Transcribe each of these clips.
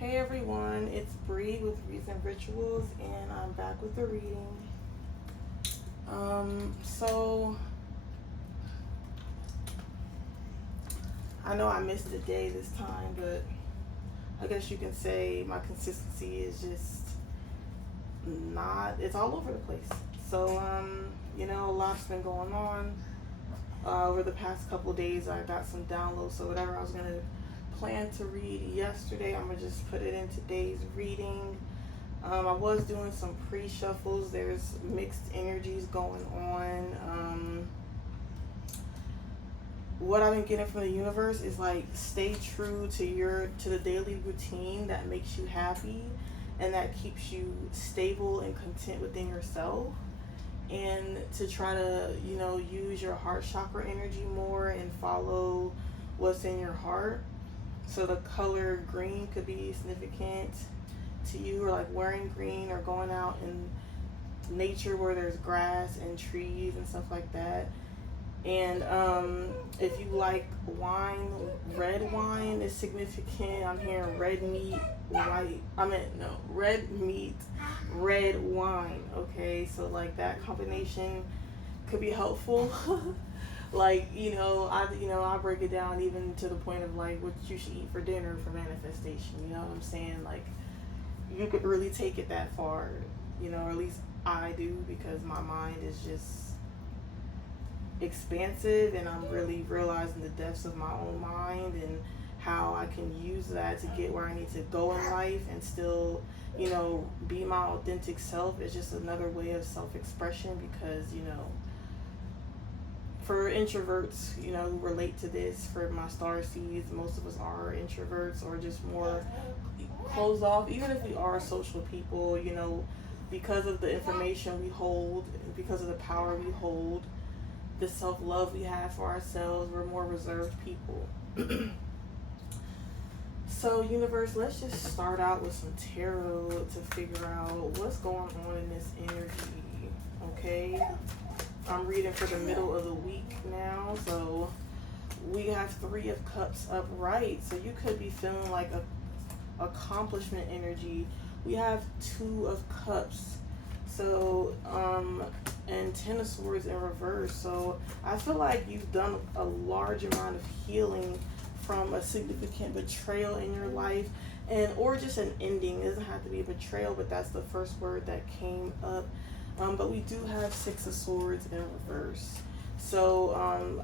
Hey everyone, it's Bree with Reason Rituals, and I'm back with the reading. So I know I missed a day this time, but I guess you can say my consistency is just not, it's all over the place. So, a lot's been going on. Over the past couple of days, I got some downloads, so whatever I was going to plan to read yesterday, I'm going to just put it in today's reading. I was doing some pre-shuffles. There's mixed energies going on. What I've been getting from the universe is like stay true to the daily routine that makes you happy and that keeps you stable and content within yourself. And to try to, use your heart chakra energy more and follow what's in your heart. So the color green could be significant to you, or like wearing green or going out in nature where there's grass and trees and stuff like that. And if you like wine, red wine is significant. I'm hearing red meat, red meat, red wine. Okay, so like that combination could be helpful. Like, I break it down even to the point of like what you should eat for dinner for manifestation. You know what I'm saying? Like, you could really take it that far, or at least I do, because my mind is just expansive, and I'm really realizing the depths of my own mind and how I can use that to get where I need to go in life and still, be my authentic self. It's just another way of self-expression because, for introverts, who relate to this, for my star seeds, most of us are introverts or just more closed off. Even if we are social people, because of the information we hold, because of the power we hold, the self-love we have for ourselves, we're more reserved people. So, universe, let's just start out with some tarot to figure out what's going on in this energy, okay? I'm reading for the middle of the week now, so we have Three of Cups upright, so you could be feeling like a accomplishment energy. We have Two of Cups, so and Ten of Swords in reverse. So I feel like you've done a large amount of healing from a significant betrayal in your life, and or just an ending. It doesn't have to be a betrayal, but that's the first word that came up. But we do have Six of Swords in reverse. So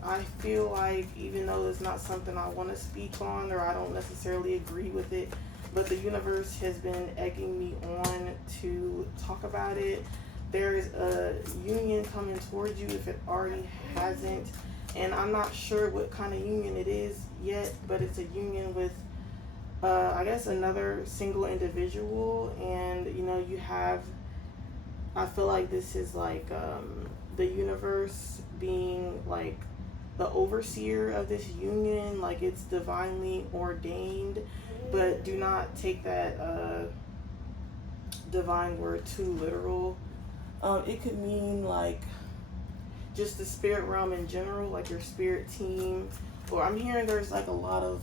I feel like, even though it's not something I want to speak on, or I don't necessarily agree with it, but the universe has been egging me on to talk about it. There is a union coming towards you if it already hasn't. And I'm not sure what kind of union it is yet, but it's a union with, I guess, another single individual. And, you have, I feel like this is like the universe being like the overseer of this union, like it's divinely ordained. But do not take that divine word too literal. It could mean like just the spirit realm in general, like your spirit team. Or I'm hearing there's like a lot of,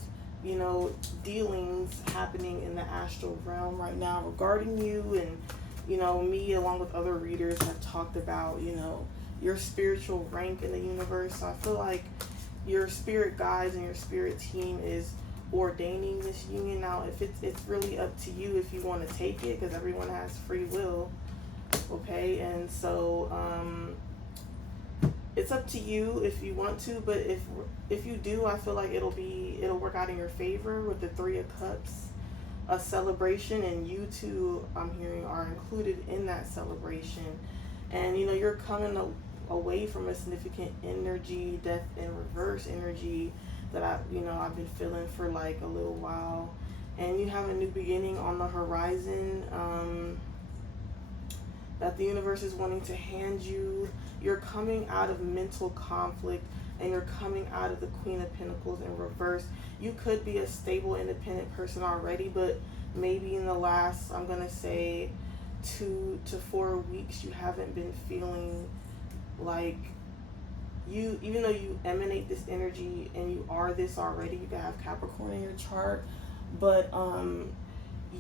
dealings happening in the astral realm right now regarding you. And, me along with other readers have talked about, your spiritual rank in the universe. So I feel like your spirit guides and your spirit team is ordaining this union. Now, if it's really up to you if you want to take it, because everyone has free will, okay? And so it's up to you if you want to, but if you do, I feel like it'll work out in your favor with the Three of Cups, a celebration, and you two, I'm hearing, are included in that celebration. And you're coming away from a significant energy, death in reverse energy that I've been feeling for like a little while. And you have a new beginning on the horizon that the universe is wanting to hand you. You're coming out of mental conflict, and you're coming out of the Queen of Pentacles in reverse. You could be a stable, independent person already, but maybe in the last, I'm going to say, 2 to 4 weeks, you haven't been feeling like you, even though you emanate this energy and you are this already. You can have Capricorn in your chart, but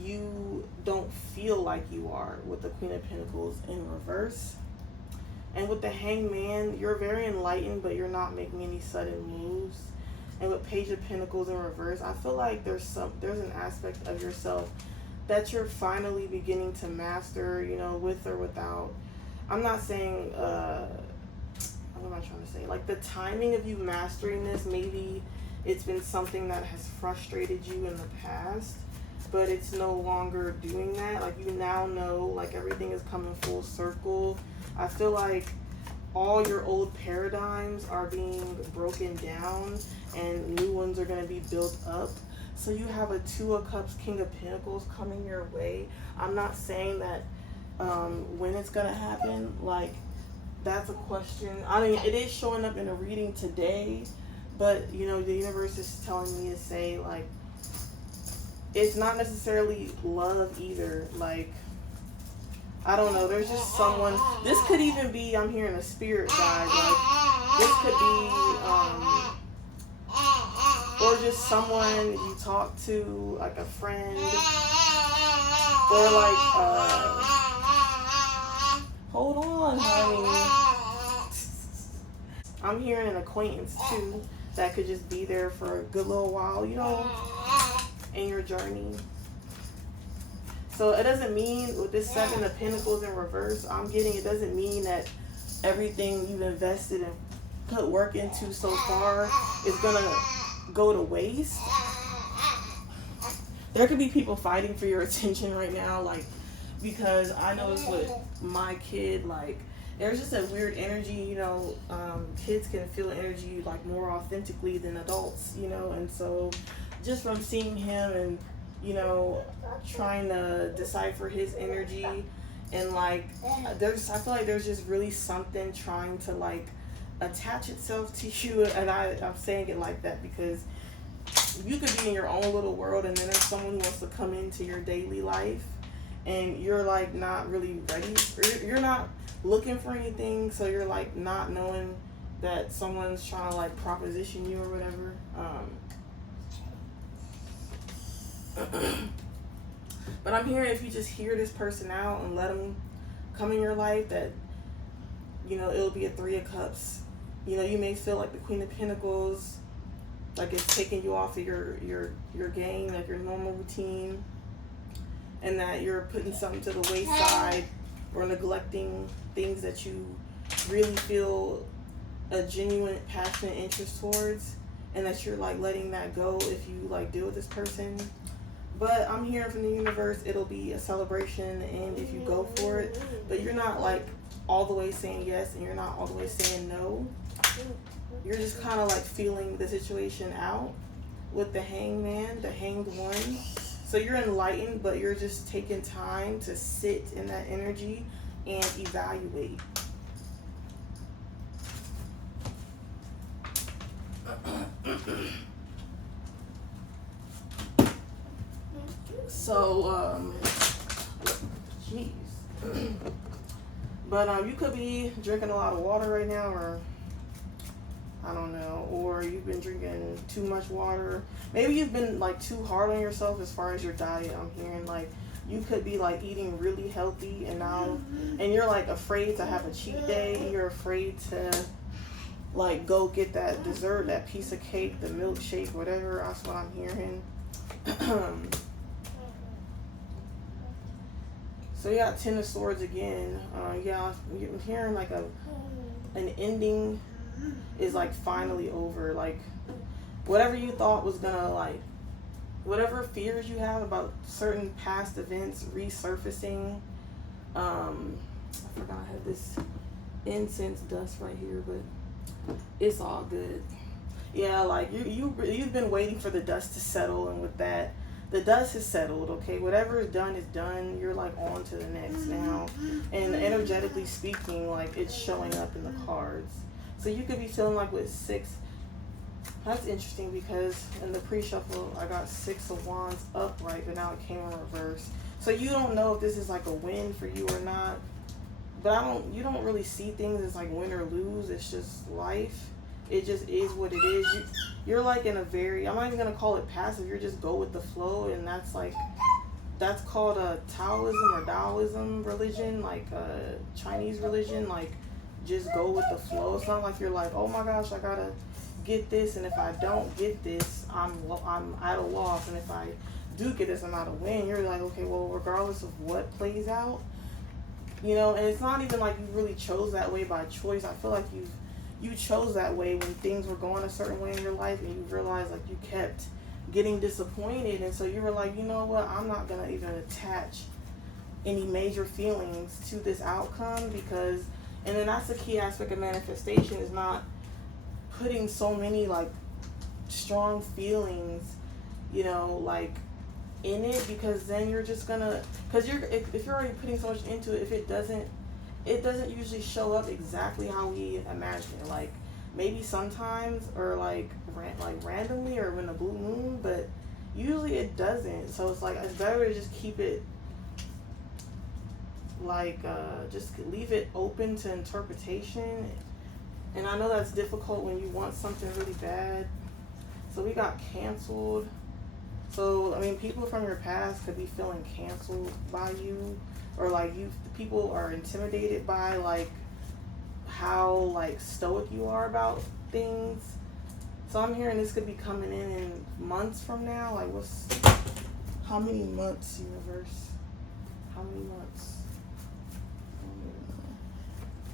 you don't feel like you are with the Queen of Pentacles in reverse. And with the Hangman, you're very enlightened, but you're not making any sudden moves. And with Page of Pentacles in reverse, I feel like there's an aspect of yourself that you're finally beginning to master, you know, with or without. I'm not saying, what am I trying to say? Like, the timing of you mastering this, maybe it's been something that has frustrated you in the past, but it's no longer doing that. Like, you now know, like, everything is coming full circle. I feel like all your old paradigms are being broken down and new ones are going to be built up. So you have a Two of Cups, King of Pentacles coming your way. I'm not saying that when it's going to happen, like, that's a question. I mean, it is showing up in a reading today, but, you know, the universe is telling me to say, like, it's not necessarily love either. Like, I don't know. There's just someone. This could even be, I'm hearing a spirit guide. Like, this could be, or just someone you talk to, like a friend, or like, hold on, honey. I'm hearing an acquaintance too that could just be there for a good little while, you know, in your journey. So it doesn't mean with this Seven of Pentacles in reverse, it doesn't mean that everything you've invested and put work into so far is gonna go to waste. There could be people fighting for your attention right now, like, because I noticed with my kid, like, there's just a weird energy, you know. Kids can feel energy like more authentically than adults, you know, and so just from seeing him and, you know, trying to decipher his energy, and like, I feel like there's just really something trying to like attach itself to you, and I'm saying it like that because you could be in your own little world, and then there's someone who wants to come into your daily life, and you're like not really ready, or you're not looking for anything, so you're like not knowing that someone's trying to like proposition you or whatever. But I'm hearing if you just hear this person out and let them come in your life, that, you know, it'll be a Three of Cups. You know, you may feel like the Queen of Pentacles, like it's taking you off of your game, like your normal routine, and that you're putting something to the wayside or neglecting things that you really feel a genuine, passionate interest towards, and that you're like letting that go if you like deal with this person. But I'm hearing from the universe, it'll be a celebration, and if you go for it, but you're not like all the way saying yes, and you're not all the way saying no. You're just kind of like feeling the situation out with the Hangman, the Hanged One. So you're enlightened, but you're just taking time to sit in that energy and evaluate. So, jeez. But you could be drinking a lot of water right now, or I don't know, or you've been drinking too much water. Maybe you've been like too hard on yourself as far as your diet. I'm hearing like you could be like eating really healthy, and now, and you're like afraid to have a cheat day. You're afraid to like go get that dessert, that piece of cake, the milkshake, whatever. That's what I'm hearing. So you got Ten of Swords again. Yeah, I'm hearing like an ending is like finally over. Like whatever you thought was gonna, like, whatever fears you have about certain past events resurfacing. I forgot I had this incense dust right here, but it's all good. Yeah, like you've been waiting for the dust to settle, and with that, the dust is settled, okay? Whatever is done. You're like on to the next now. And energetically speaking, like it's showing up in the cards. So you could be feeling like with six. That's interesting because in the pre-shuffle, I got Six of Wands upright, but now it came in reverse. So you don't know if this is like a win for you or not. But you don't really see things as like win or lose. It's just life. It just is what it is. You're like in a very, I'm not even going to call it passive. You're just go with the flow. And that's like that's called a Taoism or Taoism religion, like a Chinese religion. Like, just go with the flow. It's not like you're like, oh my gosh, I gotta get this, and if I don't get this, I'm at a loss, and if I do get this, I'm at a win. You're like, okay, well, regardless of what plays out, you know. And it's not even like you really chose that way by choice. I feel like you chose that way when things were going a certain way in your life, and you realized like you kept getting disappointed, and so you were like, you know what, I'm not gonna even attach any major feelings to this outcome, because, and then that's the key aspect of manifestation, is not putting so many like strong feelings, you know, like in it, because then you're just gonna, because if you're already putting so much into it, if it doesn't usually show up exactly how we imagine it. Like, maybe sometimes, or like randomly, or when a blue moon, but usually it doesn't. So it's like, it's better to just keep it like just leave it open to interpretation. And I know that's difficult when you want something really bad. So we got canceled. So I mean, people from your past could be feeling canceled by you, or like people are intimidated by like how like stoic you are about things. So I'm hearing this could be coming in months from now. Like, how many months, universe? How many months?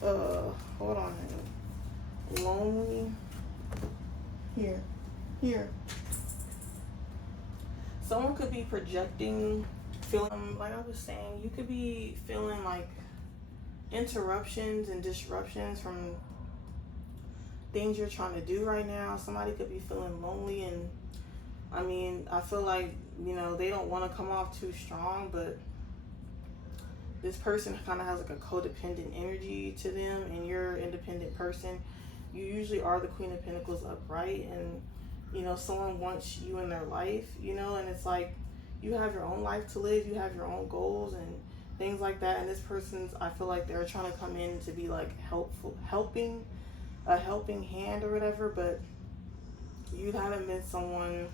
Hold on a minute. Lonely. Here. Someone could be projecting, feeling, like I was saying, you could be feeling like interruptions and disruptions from things you're trying to do right now. Somebody could be feeling lonely, and I mean, I feel like, you know, they don't want to come off too strong, but this person kind of has like a codependent energy to them, and you're an independent person. You usually are the Queen of Pentacles upright, and you know, someone wants you in their life, you know, and it's like you have your own life to live, you have your own goals and things like that, and this person's, I feel like they're trying to come in to be like a helping hand or whatever, but you haven't been someone,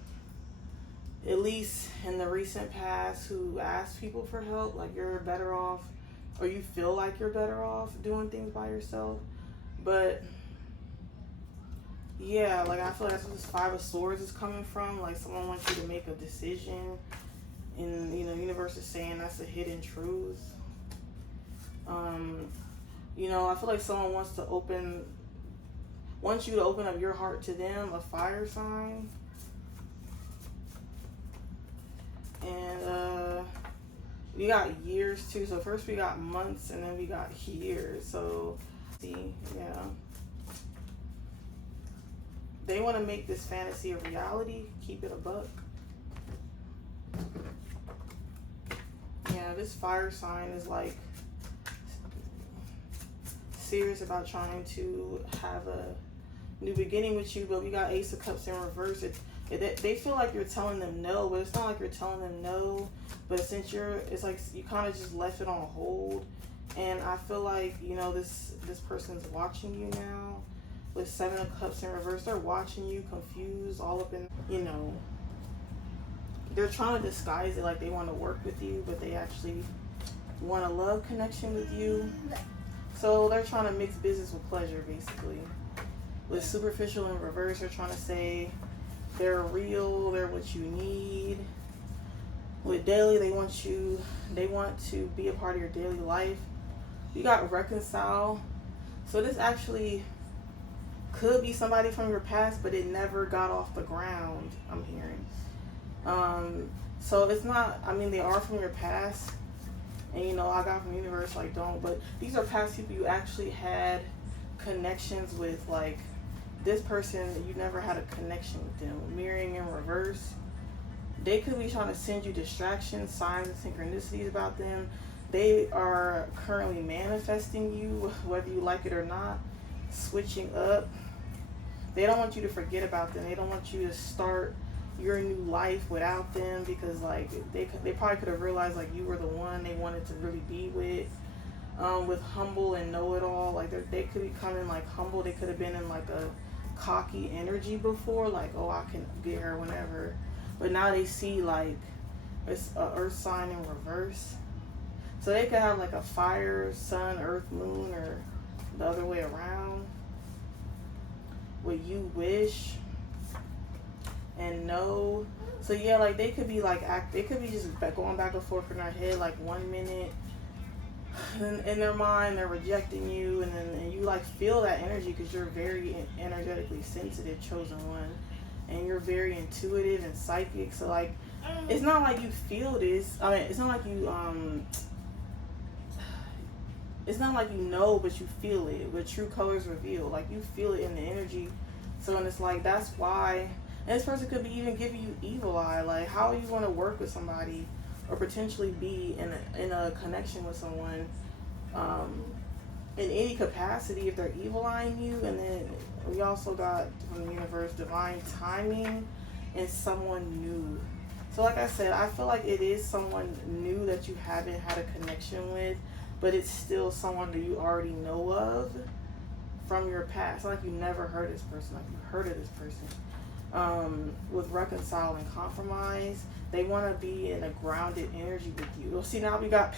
at least in the recent past, who asks people for help. Like, you're better off, or you feel like you're better off doing things by yourself. But yeah, like I feel like that's what this Five of Swords is coming from. Like, someone wants you to make a decision, and you know, universe is saying that's a hidden truth. You know, I feel like someone wants you to open up your heart to them, a fire sign. And we got years too. So first we got months, and then we got years. So see, yeah, they want to make this fantasy a reality. Keep it a buck. Yeah, this fire sign is like serious about trying to have a new beginning with you, but we got Ace of Cups in reverse. They feel like you're telling them no, but it's not like you're telling them no. But since it's like you kind of just left it on hold. And I feel like, you know, this person's watching you now. With Seven of Cups in reverse, they're watching you, confused, all up in, you know, they're trying to disguise it like they want to work with you, but they actually want a love connection with you. So they're trying to mix business with pleasure, basically. With superficial in reverse, they're trying to say they're real, they're what you need. With daily, they want to be a part of your daily life. You got reconcile. So this actually could be somebody from your past, but it never got off the ground, I'm hearing. So it's not, I mean, they are from your past. And you know, I got from the universe, like, don't, but these are past people you actually had connections with. Like, this person, you never had a connection with them. Mirroring in reverse, they could be trying to send you distractions, signs, and synchronicities about them. They are currently manifesting you, whether you like it or not, switching up. They don't want you to forget about them. They don't want you to start your new life without them, because like they probably could have realized like you were the one they wanted to really be with. With humble and know-it-all, like they could be coming like humble. They could have been in like a cocky energy before, like, oh, I can get her whenever, but now they see like It's a earth sign in reverse. So they could have like a fire, sun, earth, moon, or the other way around. What you wish and know. So yeah, like they could be like they could be just going back and forth in their head. Like 1 minute in their mind they're rejecting you, and you like feel that energy because you're very energetically sensitive, chosen one, and you're very intuitive and psychic. So like it's not like you feel this. I mean, it's not like you it's not like you know, but you feel it. With true colors reveal, like you feel it in the energy. So and it's like that's why. And this person could be even giving you evil eye. Like how are you going to work with somebody or potentially be in a connection with someone in any capacity if they're evil eyeing you? And then we also got from the universe divine timing and someone new. So like I said, I feel like it is someone new that you haven't had a connection with, but it's still someone that you already know of from your past. Like you never heard this person, like you heard of this person. With reconcile and compromise, they want to be in a grounded energy with you. Well, see, now we got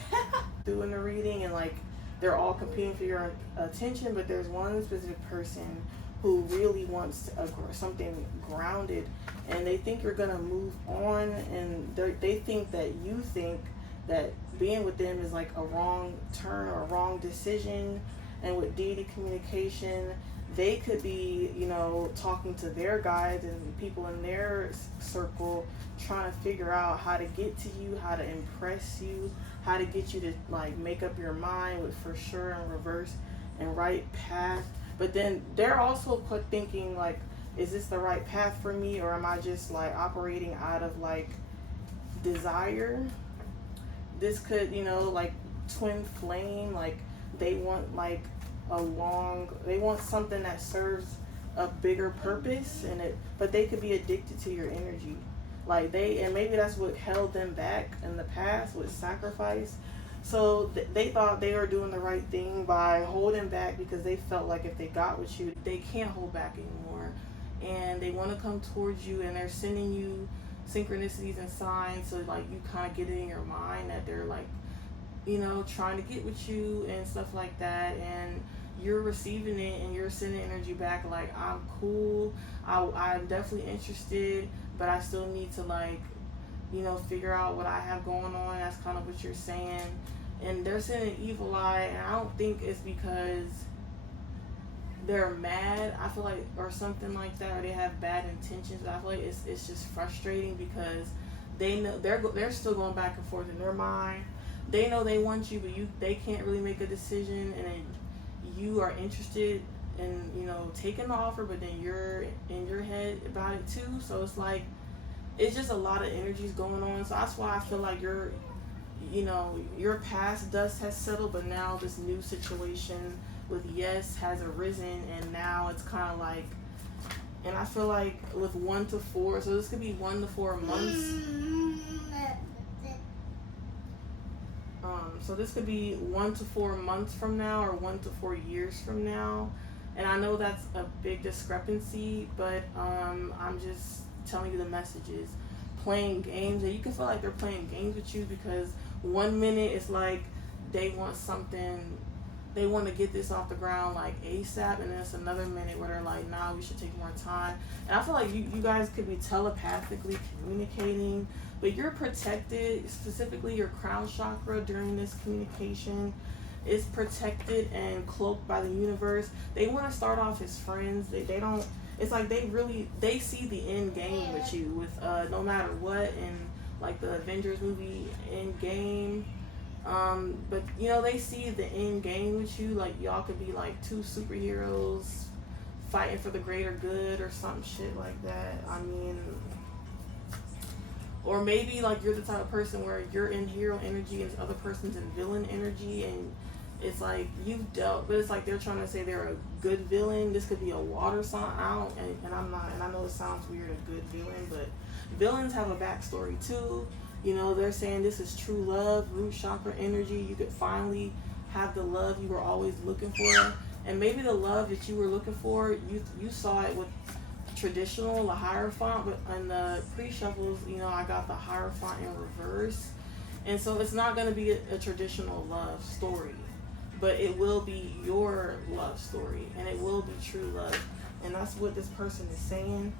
doing the reading, and like they're all competing for your attention, but there's one specific person who really wants something grounded, and they think you're gonna move on, and they think that you think that being with them is like a wrong turn or a wrong decision. And with deity communication, they could be, you know, talking to their guides and people in their circle, trying to figure out how to get to you, how to impress you, how to get you to like make up your mind with for sure and reverse and right path. But then they're also thinking like, is this the right path for me, or am I just like operating out of like desire? This could, you know, like twin flame, like they want like they want something that serves a bigger purpose, but they could be addicted to your energy. Like and maybe that's what held them back in the past with sacrifice. So they thought they were doing the right thing by holding back because they felt like if they got with you, they can't hold back anymore. And they want to come towards you, and they're sending you synchronicities and signs, so like you kind of get it in your mind that they're like, you know, trying to get with you and stuff like that, and you're receiving it and you're sending energy back like, I'm cool, I'm definitely interested, but I still need to like, you know, figure out what I have going on. That's kind of what you're saying. And they're sending evil eye, and I don't think it's because they're mad, I feel like, or something like that, or they have bad intentions. I feel like it's just frustrating because they know they're still going back and forth in their mind. They know they want you, but they can't really make a decision, and then you are interested in, you know, taking the offer, but then you're in your head about it too. So it's like it's just a lot of energies going on. So that's why I feel like your past dust has settled, but now this new situation with yes has arisen, and now it's kind of like, and I feel like with 1 to 4, so this could be 1 to 4 months. So this could be 1 to 4 months from now, or 1 to 4 years from now. And I know that's a big discrepancy, but I'm just telling you the messages. Playing games, and you can feel like they're playing games with you because 1 minute it's like they want something, they want to get this off the ground like ASAP, and then it's another minute where they're like, nah, we should take more time. And I feel like you guys could be telepathically communicating, but you're protected, specifically your crown chakra during this communication is protected and cloaked by the universe. They want to start off as friends. They don't, it's like they see the end game with you with no matter what, in like the Avengers movie End Game. But you know, they see the end game with you, like y'all could be like two superheroes fighting for the greater good or some shit like that. I mean, or maybe like you're the type of person where you're in hero energy and the other person's in villain energy, and it's like you've dealt, but it's like they're trying to say they're a good villain. This could be a water sign out, and I'm not, and I know it sounds weird, a good villain, but villains have a backstory too. You know, they're saying this is true love, root chakra energy. You could finally have the love you were always looking for. And maybe the love that you were looking for, you saw it with traditional, the Hierophant, but in the pre-shuffles, you know, I got the Hierophant in reverse. And so it's not going to be a traditional love story, but it will be your love story, and it will be true love. And that's what this person is saying,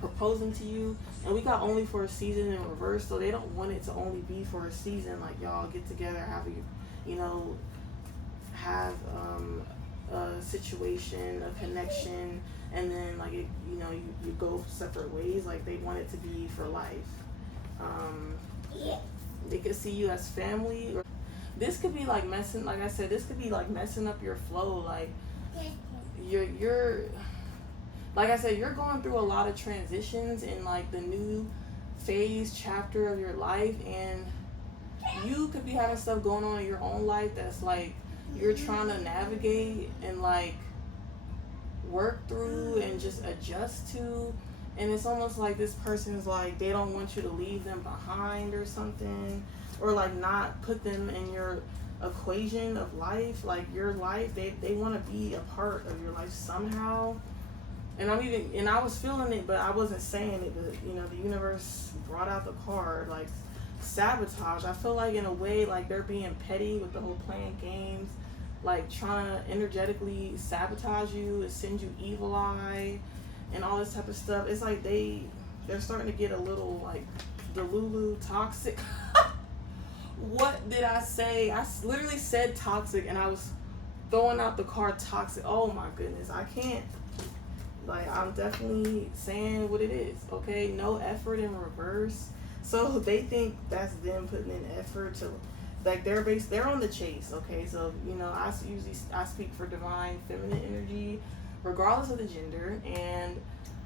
proposing to you. And we got only for a season in reverse, so they don't want it to only be for a season. Like, y'all get together, have a situation, a connection, and then like you go separate ways. Like, they want it to be for life. They could see you as family, or this could be like messing. Like I said, this could be like messing up your flow. Like you're like I said, you're going through a lot of transitions in like the new phase chapter of your life, and you could be having stuff going on in your own life that's like you're trying to navigate and like work through and just adjust to. And it's almost like this person's like, they don't want you to leave them behind or something, or like not put them in your equation of life, like your life. They want to be a part of your life somehow. And I was feeling it, but I wasn't saying it. But you know, the universe brought out the card like sabotage. I feel like in a way, like they're being petty with the whole playing games, like trying to energetically sabotage you and send you evil eye and all this type of stuff. It's like they're starting to get a little like Delulu toxic. What did I say? I literally said toxic, and I was throwing out the card toxic. Oh my goodness, I can't. Like, I'm definitely saying what it is, okay? No effort in reverse. So they think that's them putting in effort to, like, they're on the chase, okay? So, you know, I speak for divine feminine energy, regardless of the gender. And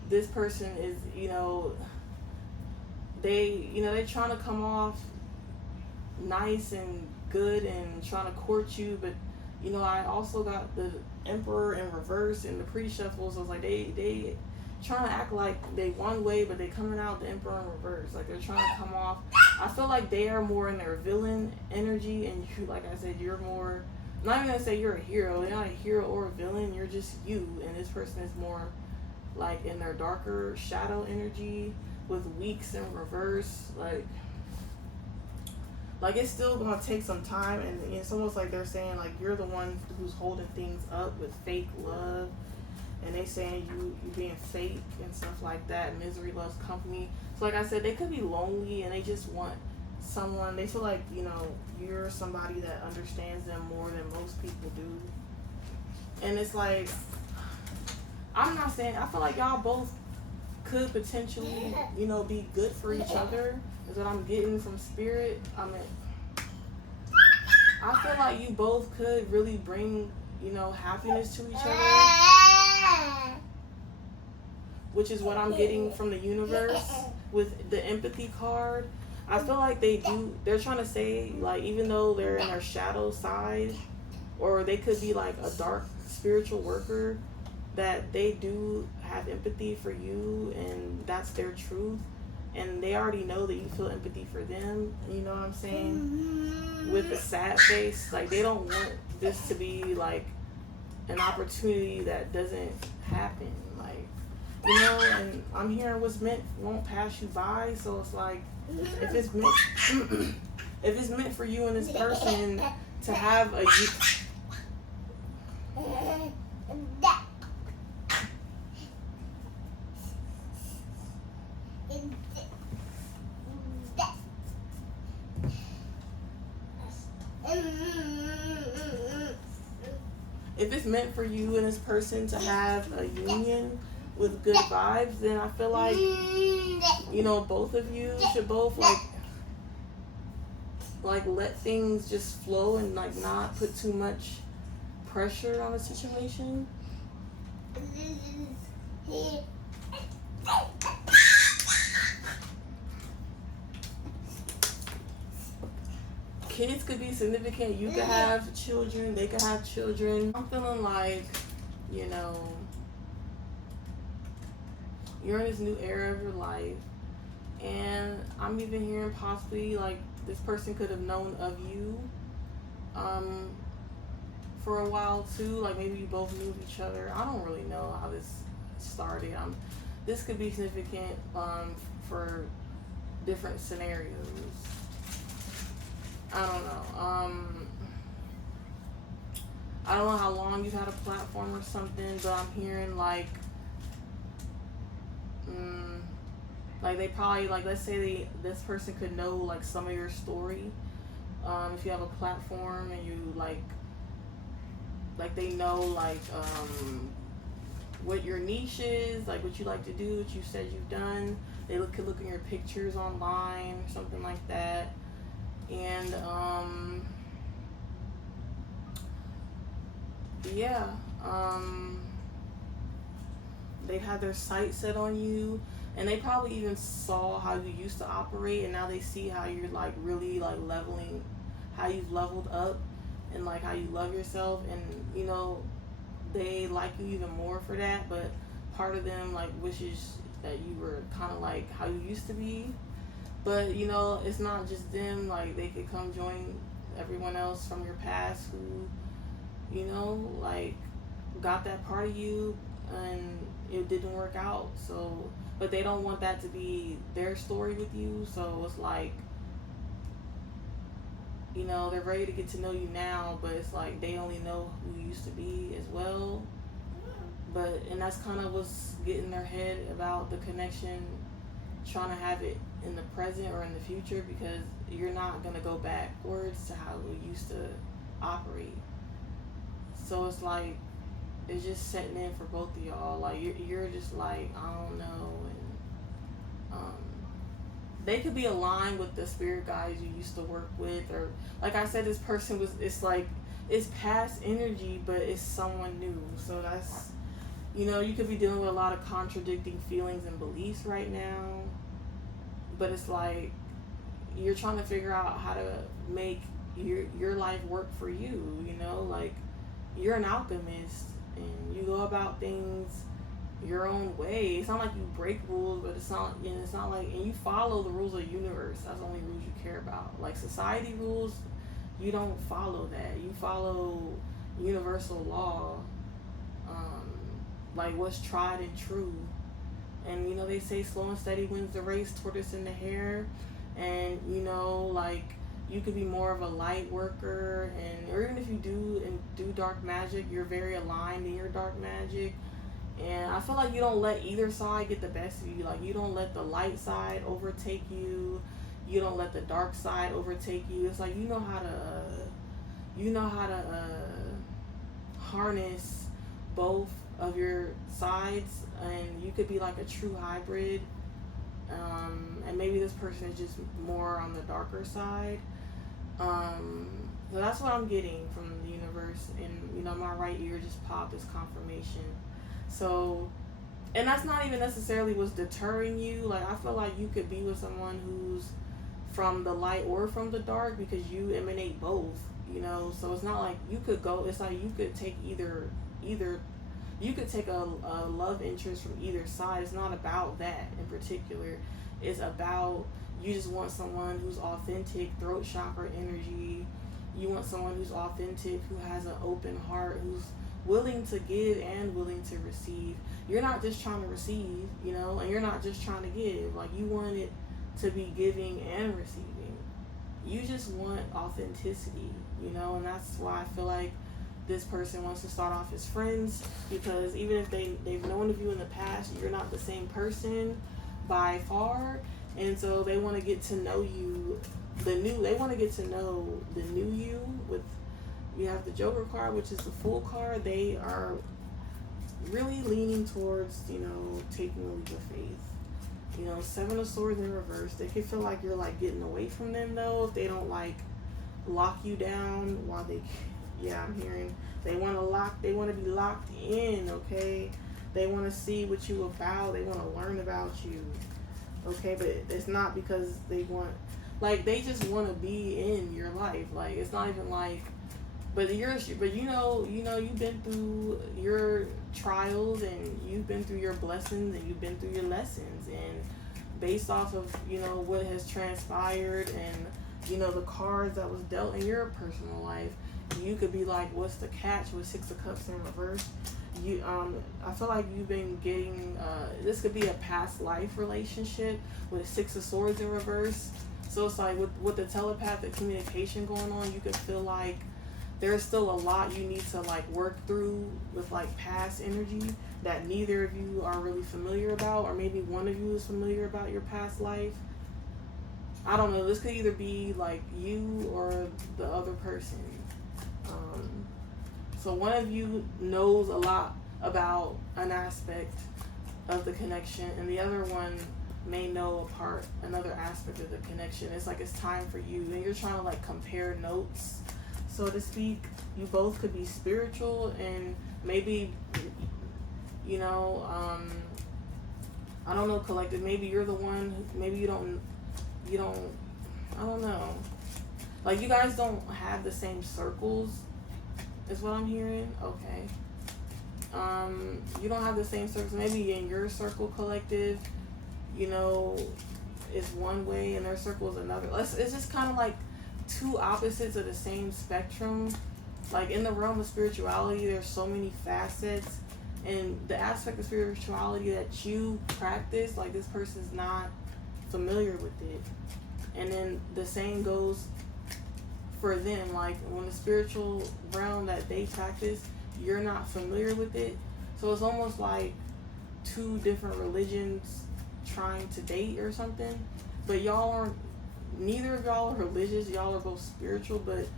this person is, they're trying to come off nice and good and trying to court you, but I also got the Emperor in reverse in the pre-shuffle. So it's like they trying to act like they one way, but they coming out the Emperor in reverse. Like, they're trying to come off. I feel like they are more in their villain energy, and you, like I said, you're more. I'm not even gonna say you're a hero. You're not a hero or a villain. You're just you, and this person is more like in their darker shadow energy with weeks in reverse. Like it's still gonna take some time, and it's almost like they're saying like you're the one who's holding things up with fake love, and they saying you being fake and stuff like that. Misery loves company. So like I said, they could be lonely and they just want someone. They feel like you're somebody that understands them more than most people do. And it's like, I'm not saying, I feel like y'all both could potentially be good for each other. Is what I'm getting from spirit. I feel like you both could really bring, happiness to each other, which is what I'm getting from the universe with the empathy card. I feel like they're trying to say, like, even though they're in their shadow side, or they could be like a dark spiritual worker, that they do have empathy for you, and that's their truth. And they already know that you feel empathy for them. You know what I'm saying? With the sad face, like they don't want this to be like an opportunity that doesn't happen. Like, and I'm hearing what's meant won't pass you by. So it's like, if it's meant for you and this person to have a if it's meant for you and this person to have a union with good vibes, then I feel like, both of you should both like let things just flow and like not put too much pressure on the situation. Kids could be significant. You could have children. They could have children. I'm feeling like, you're in this new era of your life. And I'm even hearing possibly like this person could have known of you for a while too. Like maybe you both knew each other. I don't really know how this started. This could be significant for different scenarios. I don't know. I don't know how long you've had a platform or something, but I'm hearing like they probably, like, let's say this person could know like some of your story. If you have a platform and you like they know like what your niche is, like what you like to do, what you said you've done. They could look in your pictures online or something like that. And yeah, they've had their sights set on you, and they probably even saw how you used to operate, and now they see how you're like really like leveling, how you've leveled up, and like how you love yourself, and you know, they like you even more for that. But part of them like wishes that you were kind of like how you used to be. But you know, it's not just them. Like, they could come join everyone else from your past who, you know, like got that part of you and it didn't work out. So, but they don't want that to be their story with you. So it's like, you know, they're ready to get to know you now, but it's like they only know who you used to be as well. But, and that's kind of what's getting in their head about the connection, trying to have it in the present or in the future, because you're not going to go backwards to how we used to operate. So it's like, it's just setting in for both of y'all. Like, you're just like, I don't know. And they could be aligned with the spirit guides you used to work with, or like I said, this person was, it's like, it's past energy, but it's someone new. So that's, you know, you could be dealing with a lot of contradicting feelings and beliefs right now, but it's like you're trying to figure out how to make your life work for you. You know, like, you're an alchemist and you go about things your own way. It's not like you break rules, but it's not, you know, it's not like, and you follow the rules of the universe. That's the only rules you care about. Like society rules, you don't follow that. You follow universal law, like what's tried and true. And you know, they say slow and steady wins the race, tortoise in the hare. And you know, like, you could be more of a light worker, and or even if you do dark magic, you're very aligned in your dark magic. And I feel like you don't let either side get the best of you. Like, you don't let the light side overtake you. You don't let the dark side overtake you. It's like you know how to harness both of your sides, and you could be like a true hybrid. And maybe this person is just more on the darker side. So that's what I'm getting from the universe, and you know, my right ear just popped as confirmation. So, and that's not even necessarily what's deterring you. Like, I feel like you could be with someone who's from the light or from the dark, because you emanate both, you know. So it's not like you could go, it's like you could take either you could take a love interest from either side. It's not about that in particular. It's about, you just want someone who's authentic, throat chakra energy. You want someone who's authentic, who has an open heart, who's willing to give and willing to receive. You're not just trying to receive, you know, and you're not just trying to give. Like, you want it to be giving and receiving. You just want authenticity, you know, and that's why I feel like this person wants to start off as friends, because even if they've known of you in the past, you're not the same person by far. And so they want to get to know you, they want to get to know the new you. With, you have the Joker card, which is the Fool card. They are really leaning towards, you know, taking a leap of faith. You know, Seven of Swords in reverse. They can feel like you're like getting away from them though, if they don't like lock you down while they, yeah, I'm hearing they want to be locked in, okay? They want to see what you about. They want to learn about you, okay? But it's not because they want, like, they just want to be in your life. Like, it's not even like, but you know, you've been through your trials, and you've been through your blessings, and you've been through your lessons, and based off of, you know, what has transpired, and you know, the cards that was dealt in your personal life, you could be like, what's the catch with Six of Cups in reverse? I feel like you've been getting, this could be a past life relationship with Six of Swords in reverse. So it's like with the telepathic communication going on, you could feel like there's still a lot you need to like work through with like past energy that neither of you are really familiar about, or maybe one of you is familiar about your past life. I don't know. This could either be like you or the other person. So one of you knows a lot about an aspect of the connection, and the other one may know another aspect of the connection. It's like it's time for you, and you're trying to like compare notes, so to speak. You both could be spiritual, and maybe, you know, I don't know, collective. Maybe you're the one. Maybe you don't. I don't know. Like, you guys don't have the same circles, is what I'm hearing. Okay. You don't have the same circles. Maybe in your circle collective, you know, is one way and their circle is another. It's just kind of like two opposites of the same spectrum. Like, in the realm of spirituality, there's so many facets, and the aspect of spirituality that you practice, like, this person's not familiar with it. And then the same goes for them. Like, when the spiritual realm that they practice, you're not familiar with it. So it's almost like two different religions trying to date or something. But neither of y'all are religious. Y'all are both spiritual, but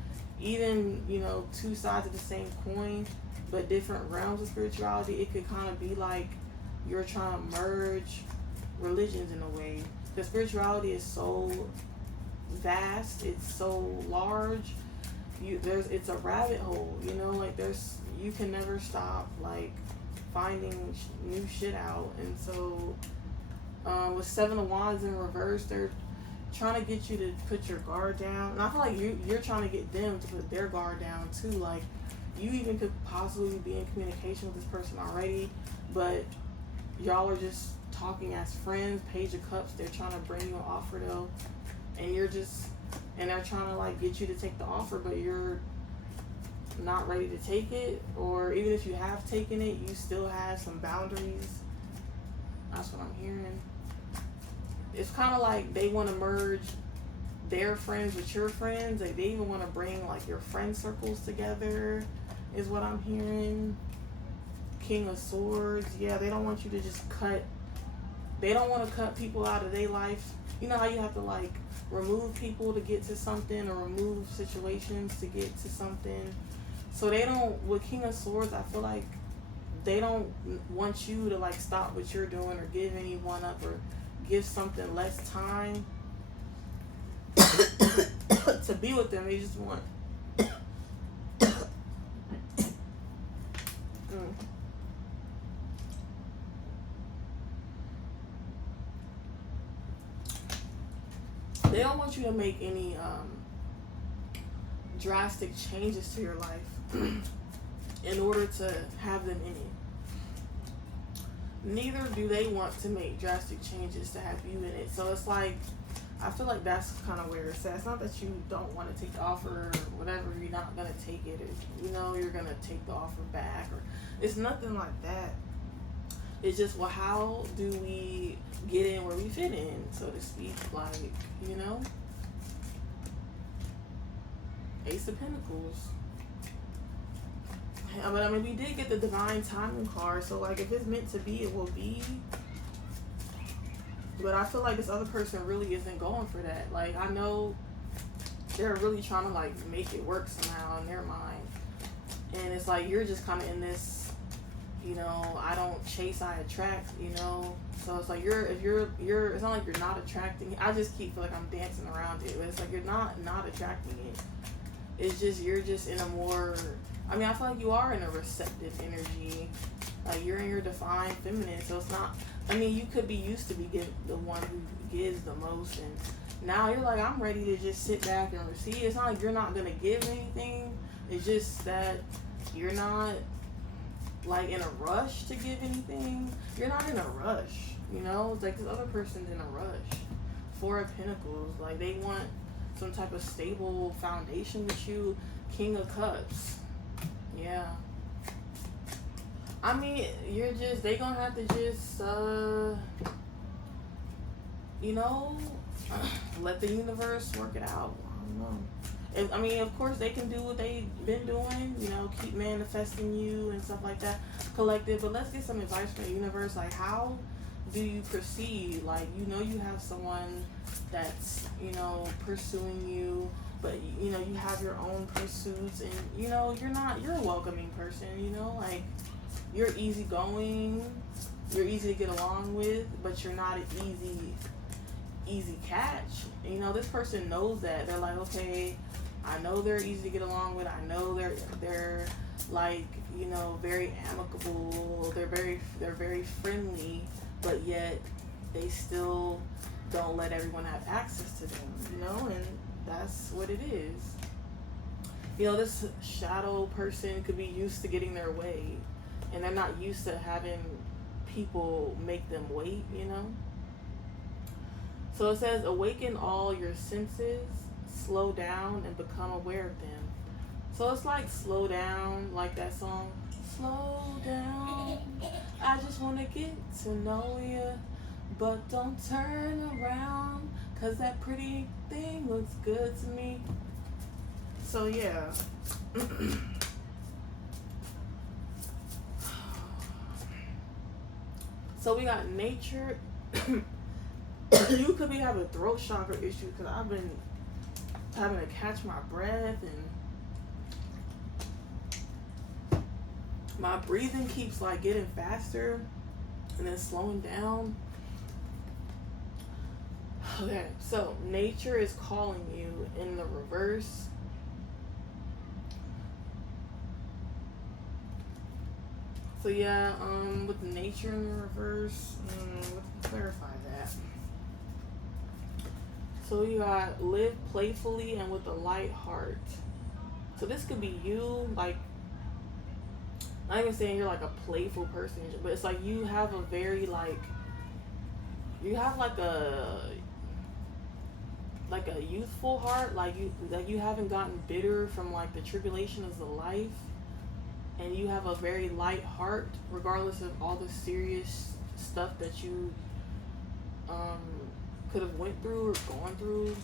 even, you know, two sides of the same coin, but different realms of spirituality. It could kind of be like you're trying to merge religions in a way. Because spirituality is so vast, it's so large. It's a rabbit hole, you know, like you can never stop like finding new shit out. And so with Seven of Wands in reverse, they're trying to get you to put your guard down, and I feel like you're trying to get them to put their guard down too. Like, you even could possibly be in communication with this person already, but y'all are just talking as friends. Page of Cups, they're trying to bring you an offer though, and they're trying to like get you to take the offer, but you're not ready to take it, or even if you have taken it, you still have some boundaries. That's what I'm hearing. It's kind of like they want to merge their friends with your friends. Like, they even want to bring like your friend circles together, is what I'm hearing. King of Swords. Yeah, they don't want you to just they don't want to cut people out of their life. You know how you have to like remove people to get to something, or remove situations to get to something. So they don't, with King of Swords, I feel like they don't want you to like stop what you're doing, or give anyone up, or give something less time to be with them. They just want they don't want you to make any drastic changes to your life in order to have them in it. Neither do they want to make drastic changes to have you in it. So it's like, I feel like that's kind of where it's at. It's not that you don't want to take the offer or whatever, you're not going to take it, or, you know, you're going to take the offer back, or it's nothing like that. It's just, well, how do we get in where we fit in, so to speak? Like, you know? Ace of Pentacles. But I mean, we did get the Divine Timing card, so like, if it's meant to be, it will be. But I feel like this other person really isn't going for that. Like, I know they're really trying to like make it work somehow in their mind, and it's like you're just kind of in this, you know, I don't chase, I attract, you know. So it's like if you're it's not like you're not attracting. I just keep feel like I'm dancing around it, but it's like you're not attracting it. It's just, you're just in a more, I mean, I feel like you are in a receptive energy. Like, you're in your divine feminine, so it's not, I mean, you could be used to be the one who gives the most, and now you're like, I'm ready to just sit back and receive. It's not like you're not gonna give anything. It's just that you're not like in a rush to give anything. You're not in a rush, you know? It's like this other person's in a rush. Four of Pentacles, like they want some type of stable foundation with you. King of Cups. Yeah. I mean, they gonna have to just, you know, let the universe work it out. I don't know. I mean, of course, they can do what they've been doing, you know, keep manifesting you and stuff like that, collective. But let's get some advice from the universe. Like, how do you proceed? Like, you know, you have someone that's, you know, pursuing you, but, you know, you have your own pursuits, and, you know, you're a welcoming person, you know, like, you're easygoing, you're easy to get along with, but you're not an easy catch. You know, this person knows that. They're like, okay, I know they're easy to get along with. I know they're like, you know, very amicable. They're very friendly, but yet they still don't let everyone have access to them, you know, and that's what it is. You know, this shadow person could be used to getting their way, and they're not used to having people make them wait, you know. So it says, awaken all your senses, slow down, and become aware of them. So it's like slow down, like that song. Slow down, I just want to get to know you, but don't turn around, cause that pretty thing looks good to me. So yeah. So we got nature. You could be having throat chakra issues, because I've been having to catch my breath, and my breathing keeps like getting faster and then slowing down. Okay, so nature is calling you in the reverse. So yeah, with nature in the reverse, let's clarify that. So you got live playfully and with a light heart. So this could be you, like, not even saying you're like a playful person, but it's like you have a very you have like a youthful heart, like you haven't gotten bitter from like the tribulations of life, and you have a very light heart regardless of all the serious stuff that you could have went through or gone through.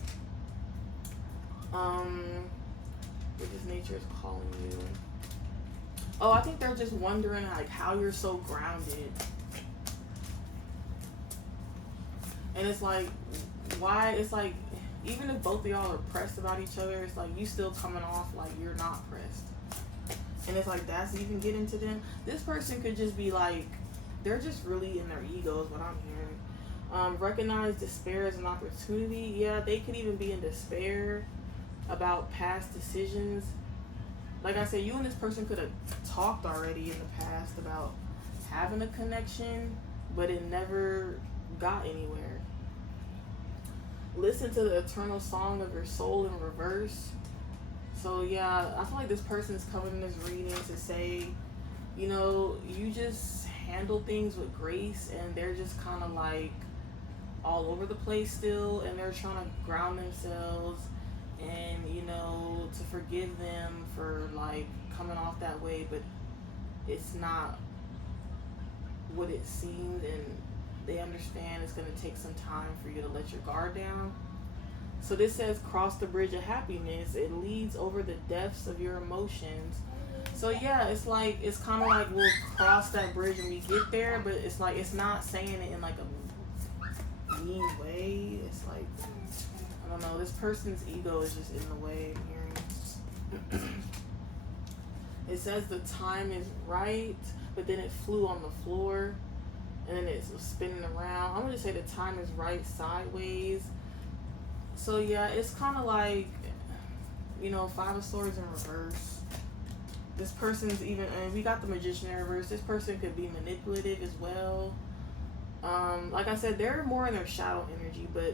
What this nature is calling you. Oh, I think they're just wondering like how you're so grounded. And it's like, why? It's like, even if both of y'all are pressed about each other, it's like you still coming off like you're not pressed. And it's like, that's even getting to them. This person could just be like, they're just really in their egos, what I'm hearing. Recognize despair as an opportunity. Yeah, they could even be in despair about past decisions. Like I said, you and this person could have talked already in the past about having a connection, but it never got anywhere. Listen to the eternal song of your soul in reverse. So yeah, I feel like this person is coming in this reading to say, you know, you just handle things with grace, and they're just kind of like all over the place still, and they're trying to ground themselves, and, you know, to forgive them for like coming off that way, but it's not what it seemed, and they understand it's going to take some time for you to let your guard down. So this says, cross the bridge of happiness. It leads over the depths of your emotions. So yeah, it's like, it's kind of like we'll cross that bridge when we get there, but it's like, it's not saying it in like a mean way. It's like, I don't know, this person's ego is just in the way I'm hearing. It says the time is right, but then it flew on the floor, and then it's spinning around. I'm gonna just say the time is right sideways. So yeah, it's kind of like, you know, Five of Swords in reverse. This person's even, and we got the Magician in reverse. This person could be manipulative as well. Like I said, they're more in their shadow energy, but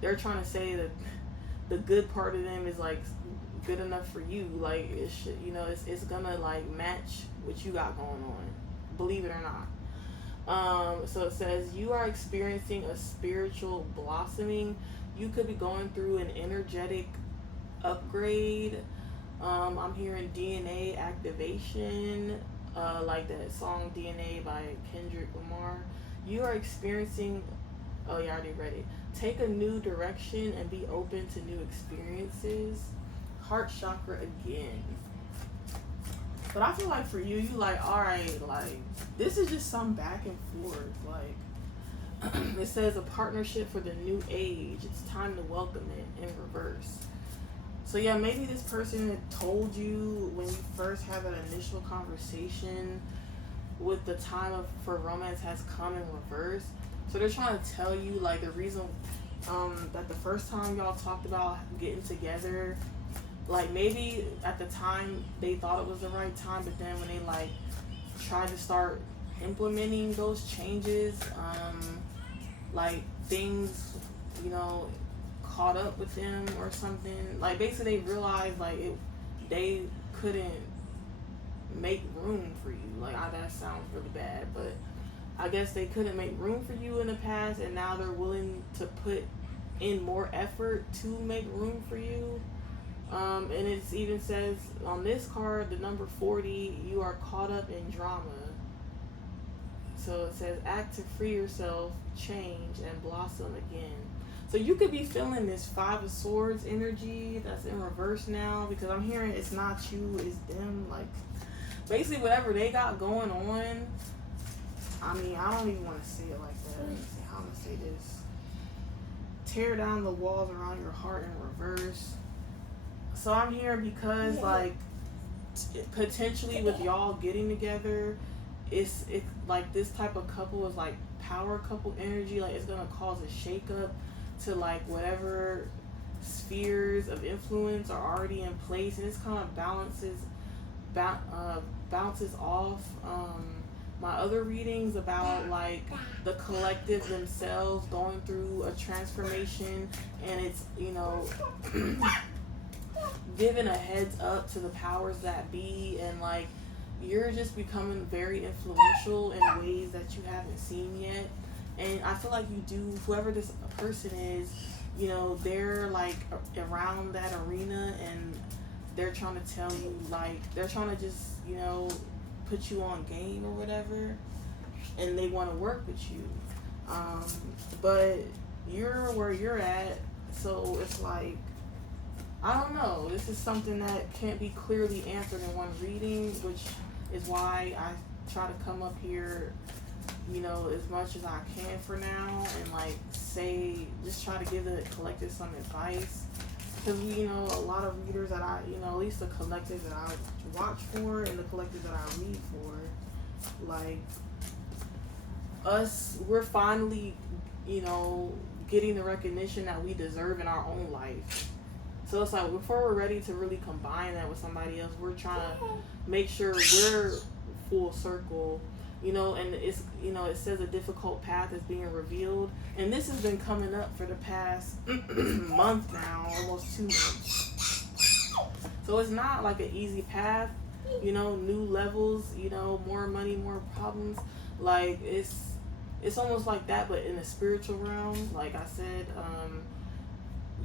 they're trying to say that the good part of them is like good enough for you. Like, it should, you know, it's gonna like match what you got going on, believe it or not. So it says, you are experiencing a spiritual blossoming. You could be going through an energetic upgrade. I'm hearing DNA activation. like that song DNA by Kendrick Lamar. You are experiencing, oh yeah, I already read it. Take a new direction and be open to new experiences. Heart chakra again. But I feel like for you, you like, all right, like, this is just some back and forth. Like, it says a partnership for the new age. It's time to welcome it in reverse. So yeah, maybe this person had told you when you first had that initial conversation with the time for romance has come in reverse. So they're trying to tell you like the reason that the first time y'all talked about getting together, like maybe at the time they thought it was the right time, but then when they like tried to start implementing those changes, like things, you know, caught up with them or something. Like basically they realized like they couldn't make room for you. Like that sounds really bad, but I guess they couldn't make room for you in the past, and now they're willing to put in more effort to make room for you. And it even says on this card, the number 40, you are caught up in drama. So it says act to free yourself, change, and blossom again. So you could be feeling this 5 of Swords energy that's in reverse now, because I'm hearing it's not you, it's them. Like basically whatever they got going on. I mean, I don't even want to say it like that. Let me see how I'm going to say this. Tear down the walls around your heart in reverse. So I'm here because like potentially with y'all getting together, it's like this type of couple is like power couple energy. Like it's gonna cause a shakeup to like whatever spheres of influence are already in place, and this kind of bounces off my other readings about like the collective themselves going through a transformation, and it's, you know, giving a heads up to the powers that be, and like you're just becoming very influential in ways that you haven't seen yet. And I feel like you do, whoever this person is, you know, they're like around that arena, and they're trying to tell you, like, they're trying to just, you know, put you on game or whatever, and they want to work with you. But you're where you're at, so it's like, I don't know. This is something that can't be clearly answered in one reading, which is why I try to come up here, you know, as much as I can for now, and like say, just try to give the collective some advice. Because, you know, a lot of readers that I, you know, at least the collective that I watch for and the collective that I read for, like, us, we're finally, you know, getting the recognition that we deserve in our own life. So it's like, before we're ready to really combine that with somebody else, we're trying to make sure we're full circle, you know, and it's, you know, it says a difficult path is being revealed. And this has been coming up for the past month now, almost 2 months. So it's not like an easy path, you know, new levels, you know, more money, more problems. Like it's almost like that, but in the spiritual realm. Like I said,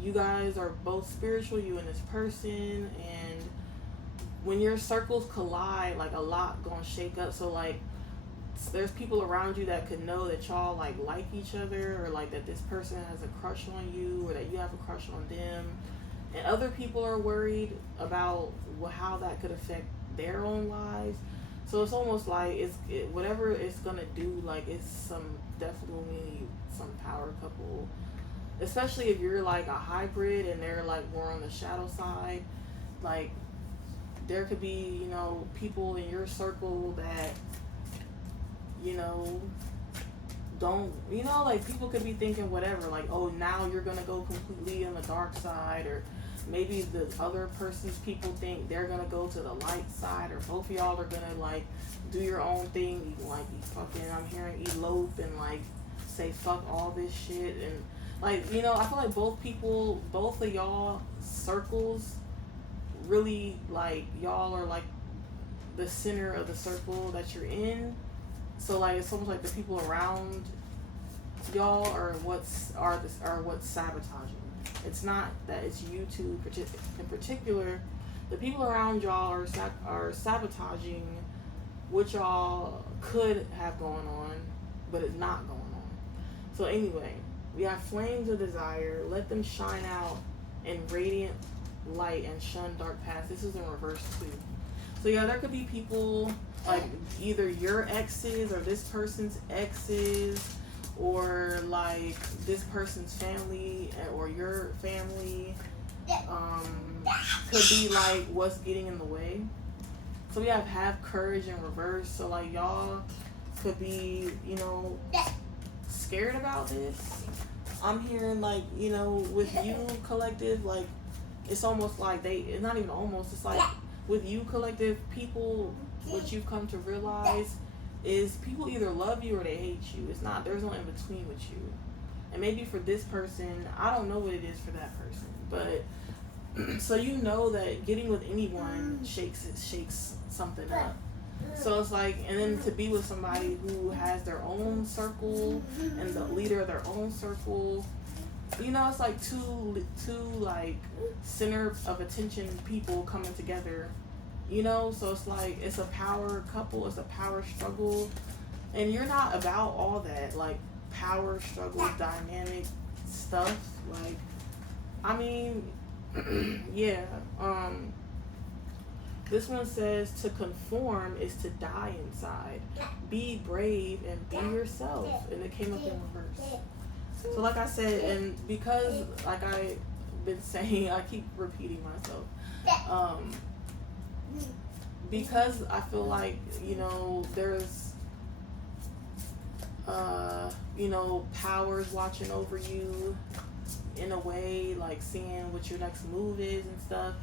you guys are both spiritual, you and this person, and when your circles collide, like a lot gonna shake up. So like there's people around you that could know that y'all like each other, or like that this person has a crush on you, or that you have a crush on them, and other people are worried about how that could affect their own lives. So it's almost like whatever it's gonna do, like it's definitely some power couple, especially if you're like a hybrid and they're like more on the shadow side. Like there could be, you know, people in your circle that, you know, don't, you know, like people could be thinking whatever, like, oh, now you're gonna go completely on the dark side, or maybe the other person's people think they're gonna go to the light side, or both of y'all are gonna like do your own thing, like fucking, I'm hearing elope and like say fuck all this shit. And like, you know, I feel like both of y'all circles really, like, y'all are like the center of the circle that you're in. So like it's almost like the people around y'all are what's sabotaging. It's not that it's you two in particular. The people around y'all are sabotaging what y'all could have going on, but it's not going on. So anyway, we have flames of desire. Let them shine out in radiant light and shun dark paths. This is in reverse too. So yeah, there could be people like either your exes or this person's exes, or like this person's family or your family. Could be like what's getting in the way. So we have courage in reverse. So like y'all could be, you know, scared about this. I'm hearing like, you know, with you collective, like it's almost like it's not even almost, it's like with you collective people, what you've come to realize is people either love you or they hate you. It's not, there's no in between with you. And maybe for this person, I don't know what it is for that person, but so you know that getting with anyone shakes something up. So it's like, and then to be with somebody who has their own circle and the leader of their own circle, you know, it's like two like center of attention people coming together, you know. So it's like it's a power couple, it's a power struggle, and you're not about all that like power struggle dynamic stuff. Like, I mean, yeah. This one says to conform is to die inside. Be brave and be yourself. And it came up in reverse. So like I said, and because like I've been saying, I keep repeating myself. Because I feel like, you know, there's you know, powers watching over you in a way, like seeing what your next move is and stuff.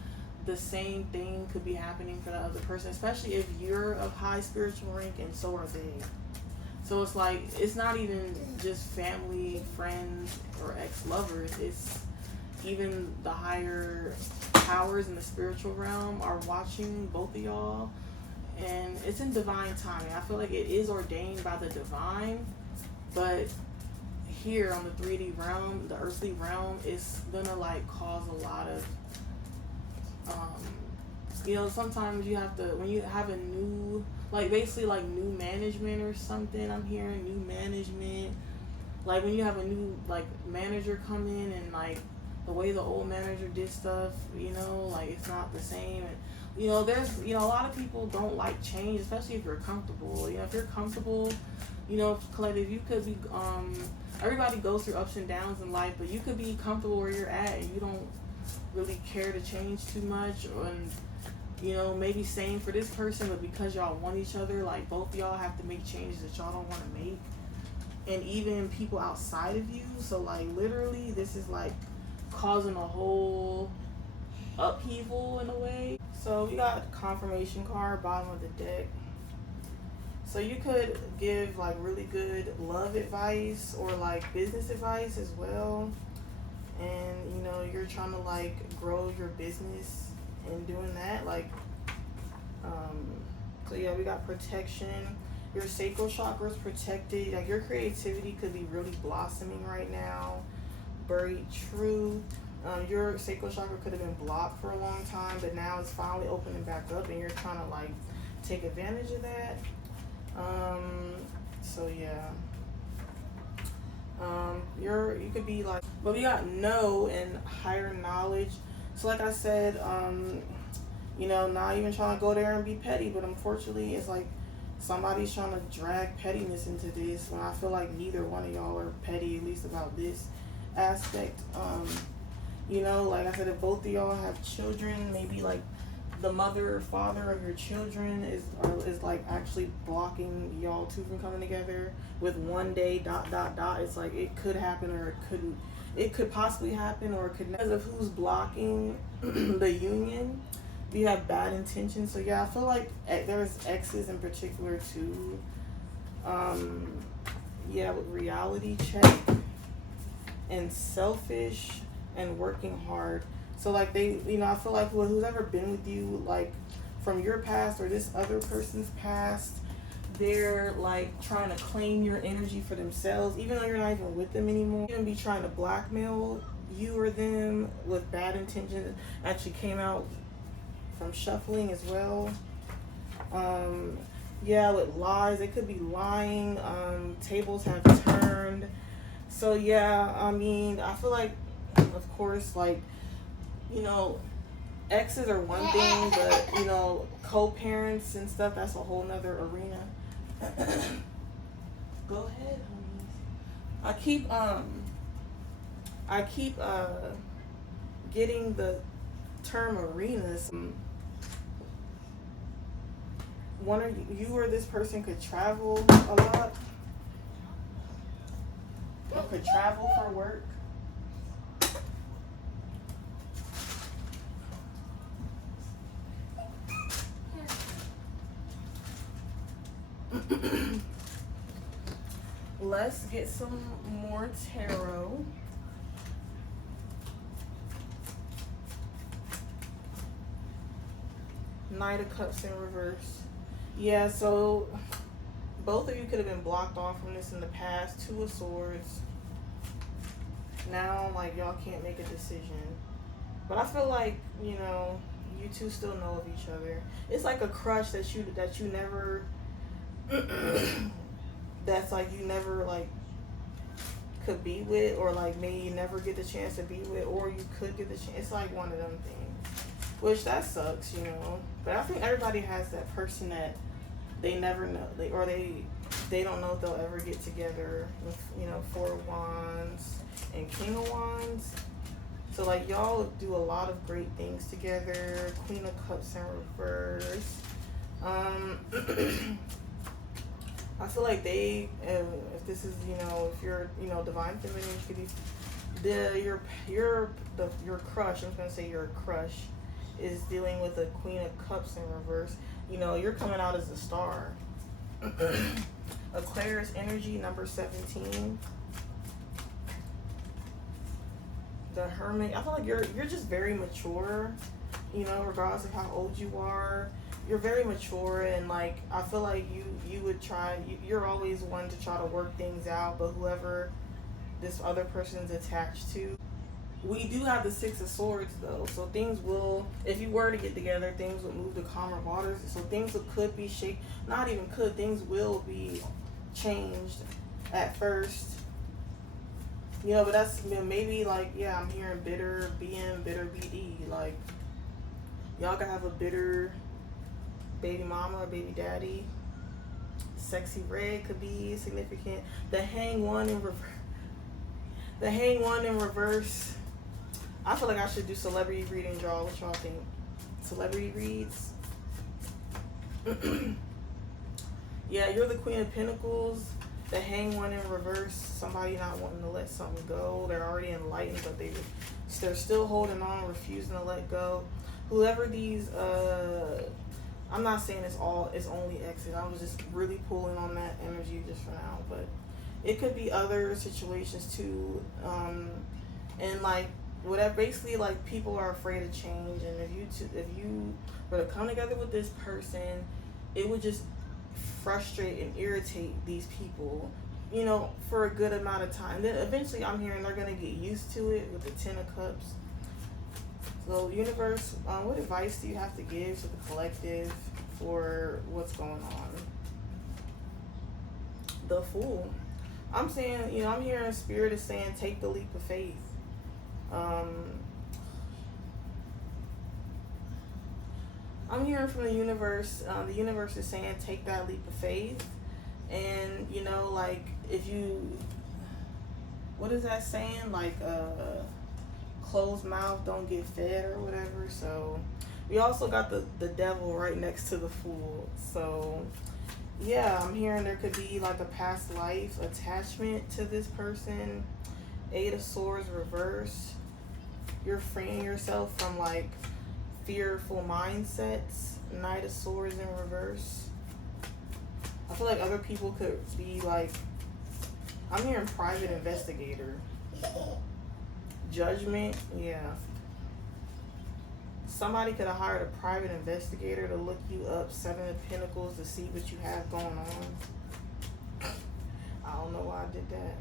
The same thing could be happening for the other person, especially if you're of high spiritual rank and so are they. So it's like, it's not even just family, friends, or ex-lovers. It's even the higher powers in the spiritual realm are watching both of y'all. And it's in divine timing. I feel like it is ordained by the divine, but here on the 3D realm, the earthly realm, is gonna like cause a lot of you know, sometimes you have to, when you have a new, like basically like new management or something, I'm hearing new management, like when you have a new like manager come in and like the way the old manager did stuff, you know, like it's not the same. And you know, there's, you know, a lot of people don't like change, especially if you're comfortable. You know, if you're comfortable, you know, collective, you could be everybody goes through ups and downs in life, but you could be comfortable where you're at and you don't really care to change too much. And you know, maybe same for this person, but because y'all want each other, like both of y'all have to make changes that y'all don't want to make. And even people outside of you. So like literally this is like causing a whole upheaval in a way. So we got confirmation card, bottom of the deck. So you could give like really good love advice or like business advice as well. And you know, you're trying to like grow your business and doing that, like so yeah, we got protection. Your sacral chakra is protected. Like your creativity could be really blossoming right now. Buried truth. Your sacral chakra could have been blocked for a long time, but now it's finally opening back up and you're trying to like take advantage of that. So yeah, you could be like, but we got know and higher knowledge. So like I said, you know, not even trying to go there and be petty, but unfortunately it's like somebody's trying to drag pettiness into this when I feel like neither one of y'all are petty, at least about this aspect. You know, like I said, if both of y'all have children, maybe like the mother or father of your children is like actually blocking y'all two from coming together with one day ... It's like it could happen or it couldn't. It could possibly happen or it could not. Because of who's blocking the union, you have bad intentions. So yeah, I feel like there's exes in particular too. Yeah, with reality check and selfish and working hard. So like they, you know, I feel like who's ever been with you, like from your past or this other person's past, they're like trying to claim your energy for themselves, even though you're not even with them anymore. Even be trying to blackmail you or them with bad intentions. Actually came out from shuffling as well. Yeah, with lies. They could be lying. Tables have turned. So yeah, I mean, I feel like, of course, like, you know, exes are one thing, but co-parents and stuff, that's a whole nother arena. Go ahead, homies. I keep getting the term arenas. One or you or this person could travel a lot, or could travel for work. Let's get some more tarot. Knight of Cups in reverse. Yeah, so both of you could have been blocked off from this in the past. Two of Swords. Now, like, y'all can't make a decision. But I feel like, you two still know of each other. It's like a crush that you never that's like you never like could be with, or like maybe you never get the chance to be with, or you could get the chance. It's like one of them things, which that sucks, but I think everybody has that person that they never know, they don't know if they'll ever get together with, Four of Wands and King of Wands. So like y'all do a lot of great things together. Queen of Cups in reverse. I feel like they, if this is, if you're, divine feminine, could be your crush. I'm just gonna say your crush is dealing with a Queen of Cups in reverse. You're coming out as a star. Aquarius energy, number 17. The Hermit. I feel like you're just very mature, regardless of how old you are. You're very mature, and like I feel like you would try. You're always one to try to work things out, but whoever this other person's attached to. We do have the Six of Swords though, so things will, if you were to get together, things would move to calmer waters. So things could be shaped, not even could, things will be changed at first. But that's maybe like, yeah, I'm hearing bitter BM, bitter BD. Like, y'all could have a bitter baby mama or baby daddy. Sexy red could be significant. The Hang One in reverse. The Hang One in reverse. I feel like I should do celebrity reading, y'all. What y'all think? Celebrity reads. Yeah, you're the Queen of Pentacles. The Hang One in reverse. Somebody not wanting to let something go. They're already enlightened, but they're still holding on, refusing to let go. Whoever these, I'm not saying it's only exit. I was just really pulling on that energy just for now, but it could be other situations too. And like whatever, basically like people are afraid of change, and if you were to come together with this person, it would just frustrate and irritate these people, for a good amount of time. Then eventually I'm hearing they're gonna get used to it with the Ten of Cups. So universe, what advice do you have to give to the collective for what's going on? The Fool. I'm saying, I'm hearing Spirit is saying take the leap of faith. I'm hearing from the universe. The universe is saying take that leap of faith. And, like if you, what is that saying? Like, closed mouth don't get fed or whatever. So we also got the devil right next to the Fool. So yeah, I'm hearing there could be like a past life attachment to this person. Eight of Swords reverse. You're freeing yourself from like fearful mindsets. Knight of Swords in reverse. I feel like other people could be like, I'm hearing private investigator. Judgment, yeah. Somebody could have hired a private investigator to look you up. Seven of Pentacles to see what you have going on. I don't know why I did that.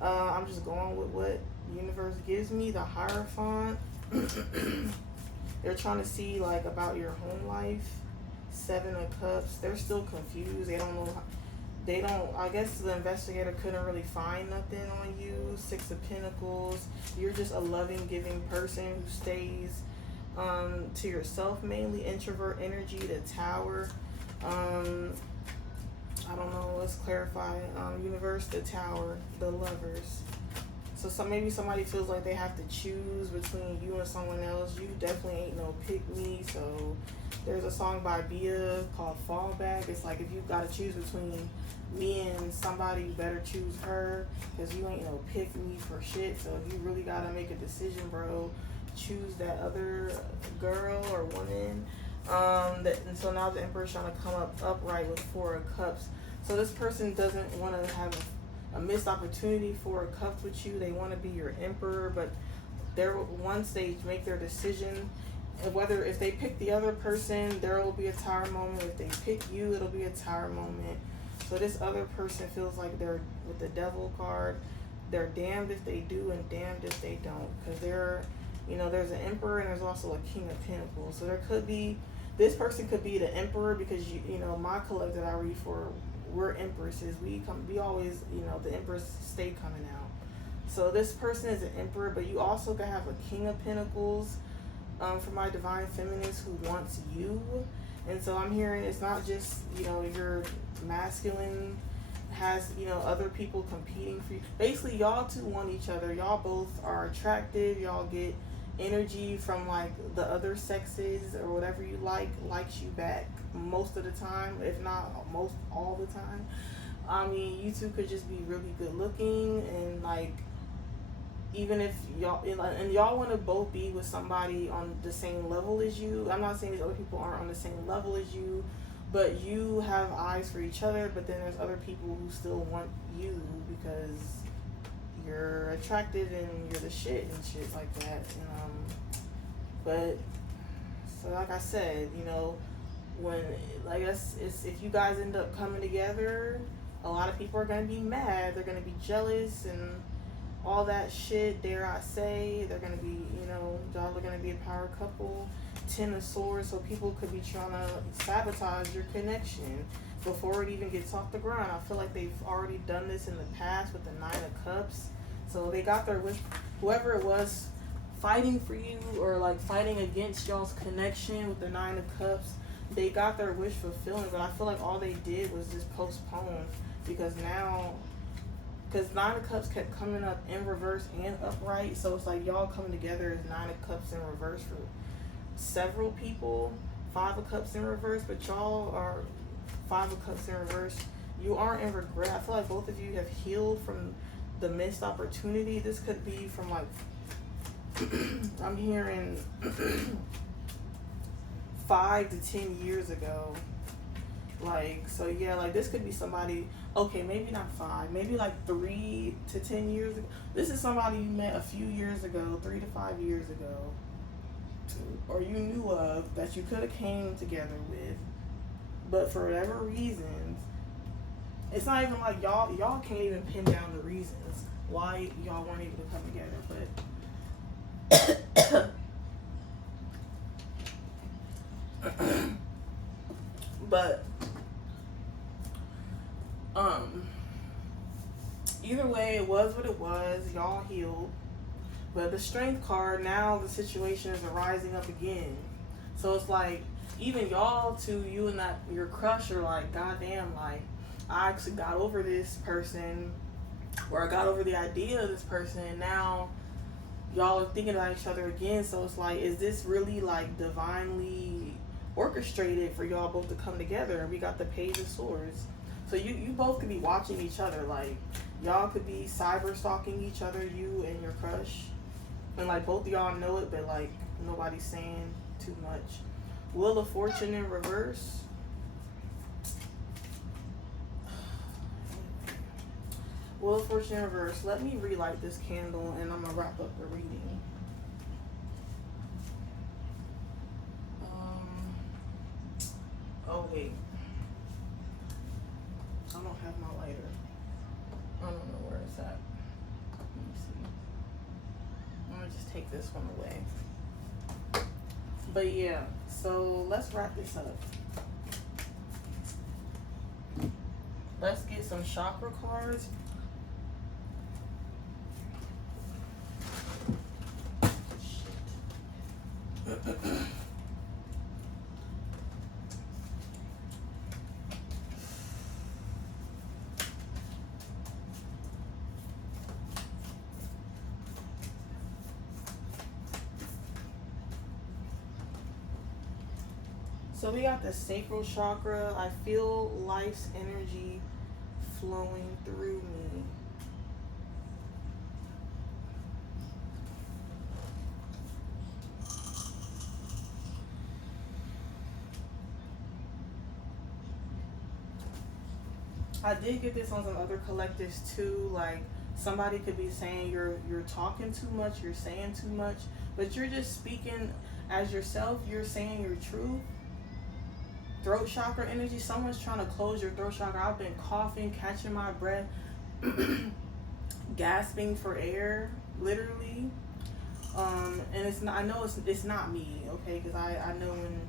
I'm just going with what the universe gives me. The Hierophant. They're trying to see like about your home life. Seven of Cups. They're still confused. They don't know. I guess the investigator couldn't really find nothing on you. Six of Pentacles. You're just a loving, giving person who stays to yourself mainly. Introvert energy. The Tower. I don't know. Let's clarify. Universe. The Tower. The Lovers. So maybe somebody feels like they have to choose between you and someone else. You definitely ain't no pick me. So there's a song by Bia called Fallback. It's like, if you gotta choose between me and somebody, you better choose her, because you ain't no pick me for shit. So if you really gotta make a decision, bro, choose that other girl or woman. And so now the Emperor's trying to come up upright with Four of Cups. So this person doesn't want to have a missed opportunity for a cup with you. They want to be your emperor, but once they make their decision, whether if they pick the other person, there will be a tower moment. If they pick you, it'll be a tower moment. So this other person feels like they're, with the Devil card, they're damned if they do and damned if they don't, because there's an Emperor and there's also a King of Pentacles. So there could be, this person could be the Emperor, because my collective I read for, we're empresses. We always, the empress stay coming out. So this person is an emperor, but you also can have a King of Pentacles for my divine feminines who wants you. And so I'm hearing it's not just, your masculine has, other people competing for you. Basically, y'all two want each other. Y'all both are attractive. Y'all get energy from like the other sexes, or whatever you likes you back most of the time, if not most all the time. I mean, you two could just be really good looking, and like, even if y'all want to both be with somebody on the same level as you. I'm not saying these other people aren't on the same level as you, but you have eyes for each other. But then there's other people who still want you because you're attractive and you're the shit and shit like that. But so like I said, when like if you guys end up coming together, a lot of people are gonna be mad. They're gonna be jealous and all that shit. Dare I say, they're gonna be, y'all are gonna be a power couple. 10 of Swords, so people could be trying to sabotage your connection before it even gets off the ground. I feel like they've already done this in the past with the 9 of Cups. So they got their wish. Whoever it was fighting for you, or like fighting against y'all's connection with the 9 of Cups, they got their wish fulfilled. But I feel like all they did was just postpone, because 9 of Cups kept coming up in reverse and upright. So it's like y'all coming together as 9 of Cups in reverse for several people. 5 of Cups in reverse, but y'all are 5 of Cups in reverse. You aren't in regret. I feel like both of you have healed from the missed opportunity. This could be from like I'm hearing 5 to 10 years ago. Like, so yeah, like this could be somebody, okay, maybe not 5, maybe like 3 to 10 years ago. This is somebody you met a few years ago, 3 to 5 years ago, or you knew of, that you could have came together with, but for whatever reasons, it's not even like y'all can't even pin down the reasons why y'all weren't able to come together. But either way, it was what it was. Y'all healed. But the Strength card, now the situation is rising up again. So it's like, even y'all two, you and your crush are like, goddamn, like, I actually got over this person, or I got over the idea of this person, and now y'all are thinking about each other again. So it's like, is this really like divinely orchestrated for y'all both to come together? We got the Page of Swords. So you both could be watching each other. Like, y'all could be cyber stalking each other, you and your crush. And like both of y'all know it, but like nobody's saying too much. Wheel of Fortune in reverse. Wheel of Fortune in reverse. Let me relight this candle and I'm gonna wrap up the reading. Oh wait. I don't have my lighter. I don't know where it's at. Let me see. I'm gonna just take this one away. But yeah, so let's wrap this up. Let's get some chakra cards. So we got the sacral chakra. I feel life's energy flowing through me. I did get this on some other collectives too. Like somebody could be saying you're talking too much, you're saying too much, but you're just speaking as yourself. You're saying your truth. Throat chakra energy. Someone's trying to close your throat chakra. I've been coughing, catching my breath, gasping for air, literally. And it's not. I know it's not me, okay? Because I know when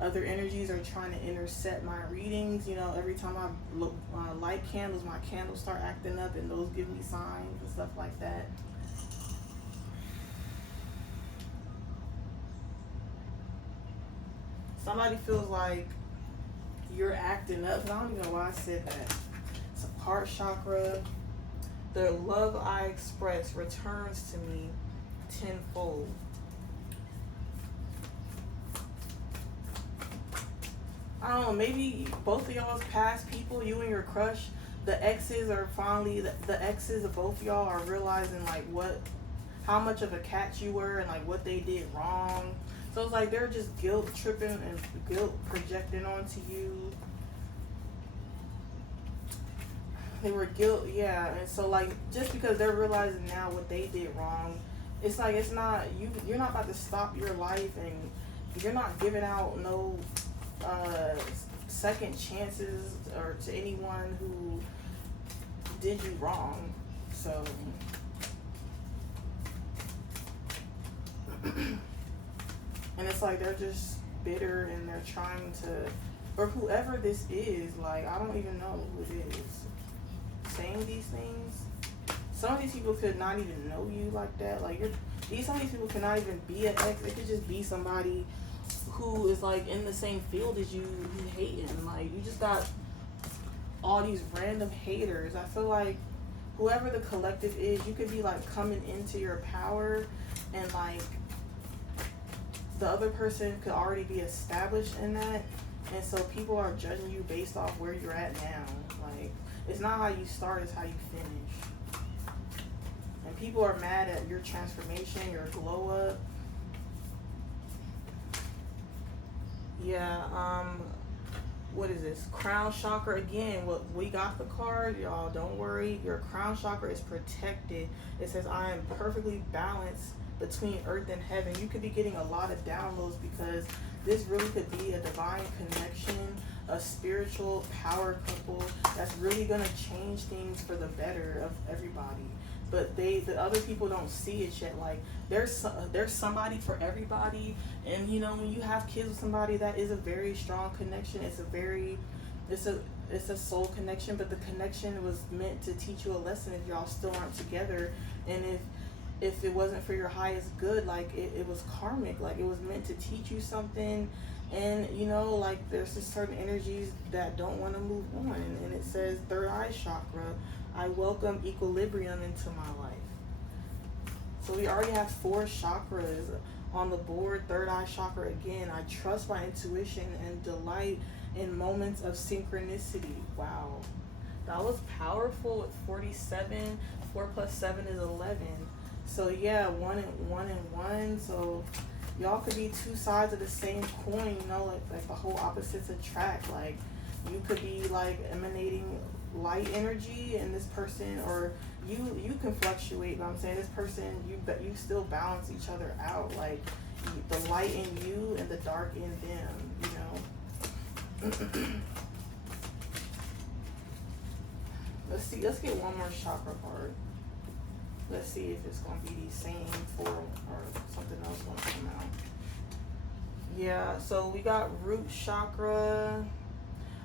other energies are trying to intercept my readings. You know, every time I look, light candles, my candles start acting up, and those give me signs and stuff like that. Somebody feels like you're acting up. I don't even know why I said that. It's a heart chakra. The love I express returns to me tenfold. I don't know, maybe both of y'all's past people, you and your crush, the exes are finally, the exes of both of y'all are realizing like how much of a catch you were and like what they did wrong. So it's like they're just guilt tripping and guilt projecting onto you. They were guilt, yeah. And so like just because they're realizing now what they did wrong, it's like it's not you're not about to stop your life, and you're not giving out no second chances or to anyone who did you wrong. So and it's like they're just bitter and they're trying to, or whoever this is, like I don't even know who it is saying these things. Some of these people could not even know you like that. Like some of these people could not even be an ex. It could just be somebody who is like in the same field as you hating. Like you just got all these random haters. I feel like whoever the collective is, you could be like coming into your power, and like the other person could already be established in that, and so people are judging you based off where you're at now. Like it's not how you start, it's how you finish. And people are mad at your transformation, your glow up. Yeah, what is this? Crown chakra again. Well, we got the card, y'all. Don't worry. Your crown chakra is protected. It says, I am perfectly balanced between earth and heaven. You could be getting a lot of downloads because this really could be a divine connection, a spiritual power couple that's really going to change things for the better of everybody. But the other people don't see it yet. Like there's somebody for everybody, and you know when you have kids with somebody, that is a very strong connection. It's a soul connection, but the connection was meant to teach you a lesson if y'all still aren't together, and if it wasn't for your highest good, like it was karmic, like it was meant to teach you something. And you know, like there's just certain energies that don't want to move on, and it says third eye chakra, I welcome equilibrium into my life. So we already have 4 chakras on the board. Third eye chakra again, I trust my intuition and delight in moments of synchronicity. Wow, that was powerful with 47. 4 plus 7 is 11. So yeah, 1 and 1. So y'all could be 2 sides of the same coin, you know, like the whole opposites attract. Like you could be like emanating light energy, and this person, or you can fluctuate, but I'm saying this person, you still balance each other out. Like the light in you and the dark in them, you know. Let's get one more chakra card. Let's see if it's going to be the same for, or something else going to come out. Yeah, so we got root chakra.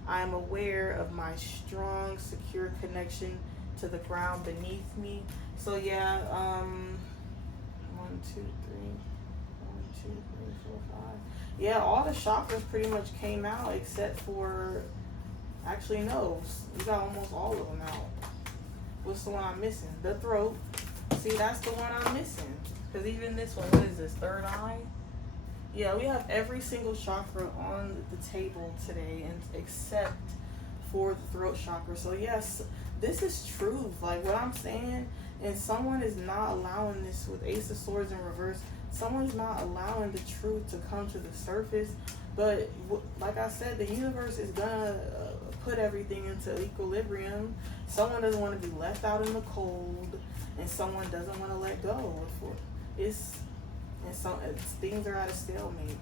I am aware of my strong, secure connection to the ground beneath me. So yeah, 1, 2, 3, 4, 5. Yeah, all the chakras pretty much came out except for, actually no, you got almost all of them out. What's the one I'm missing? The throat. See, that's the one I'm missing. Because even this one, what is this, third eye? Yeah, we have every single chakra on the table today, and except for the throat chakra. So yes, this is truth. Like what I'm saying, and someone is not allowing this with Ace of Swords in reverse. Someone's not allowing the truth to come to the surface. But like I said, the universe is gonna put everything into equilibrium. Someone doesn't want to be left out in the cold, and someone doesn't want to let go. Things are at a stalemate,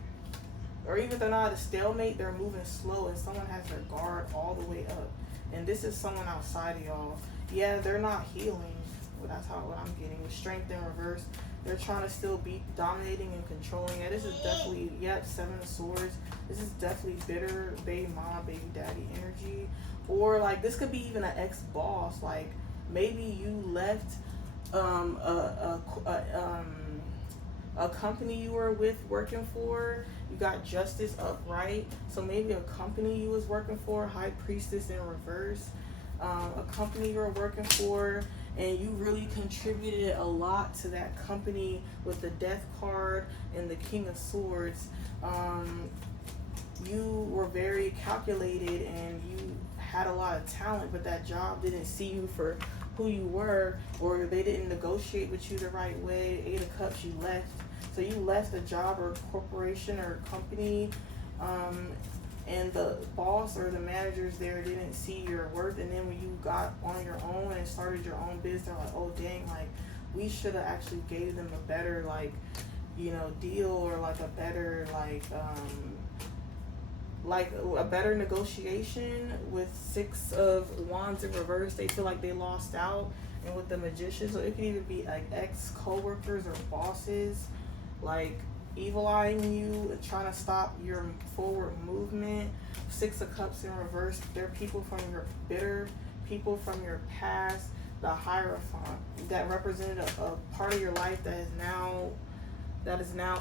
or even if they're not at a stalemate, they're moving slow, and someone has their guard all the way up. And this is someone outside of y'all. Yeah, they're not healing. Well, that's what I'm getting. With strength in reverse, they're trying to still be dominating and controlling. Yeah, this is definitely, yep, 7 of Swords. This is definitely bitter baby mama, baby daddy energy. Or like this could be even an ex-boss. Like maybe you left a company you were with working for. You got justice upright. So maybe a company you was working for, High Priestess in reverse. A company you were working for, and you really contributed a lot to that company with the Death card and the King of Swords. You were very calculated and you had a lot of talent, but that job didn't see you for who you were, or they didn't negotiate with you the right way. 8 of Cups, you left. So you left a job or corporation or company, and the boss or the managers there didn't see your worth. And then when you got on your own and started your own business, they're like, oh dang, like we should have actually gave them a better deal, or like a better a better negotiation. With 6 of Wands in reverse, they feel like they lost out. And with the Magician, so it could even be like ex co-workers or bosses, like evil eyeing you, trying to stop your forward movement. 6 of Cups in reverse, they're people from your bitter, people from your past, the Hierophant that represented a part of your life that is now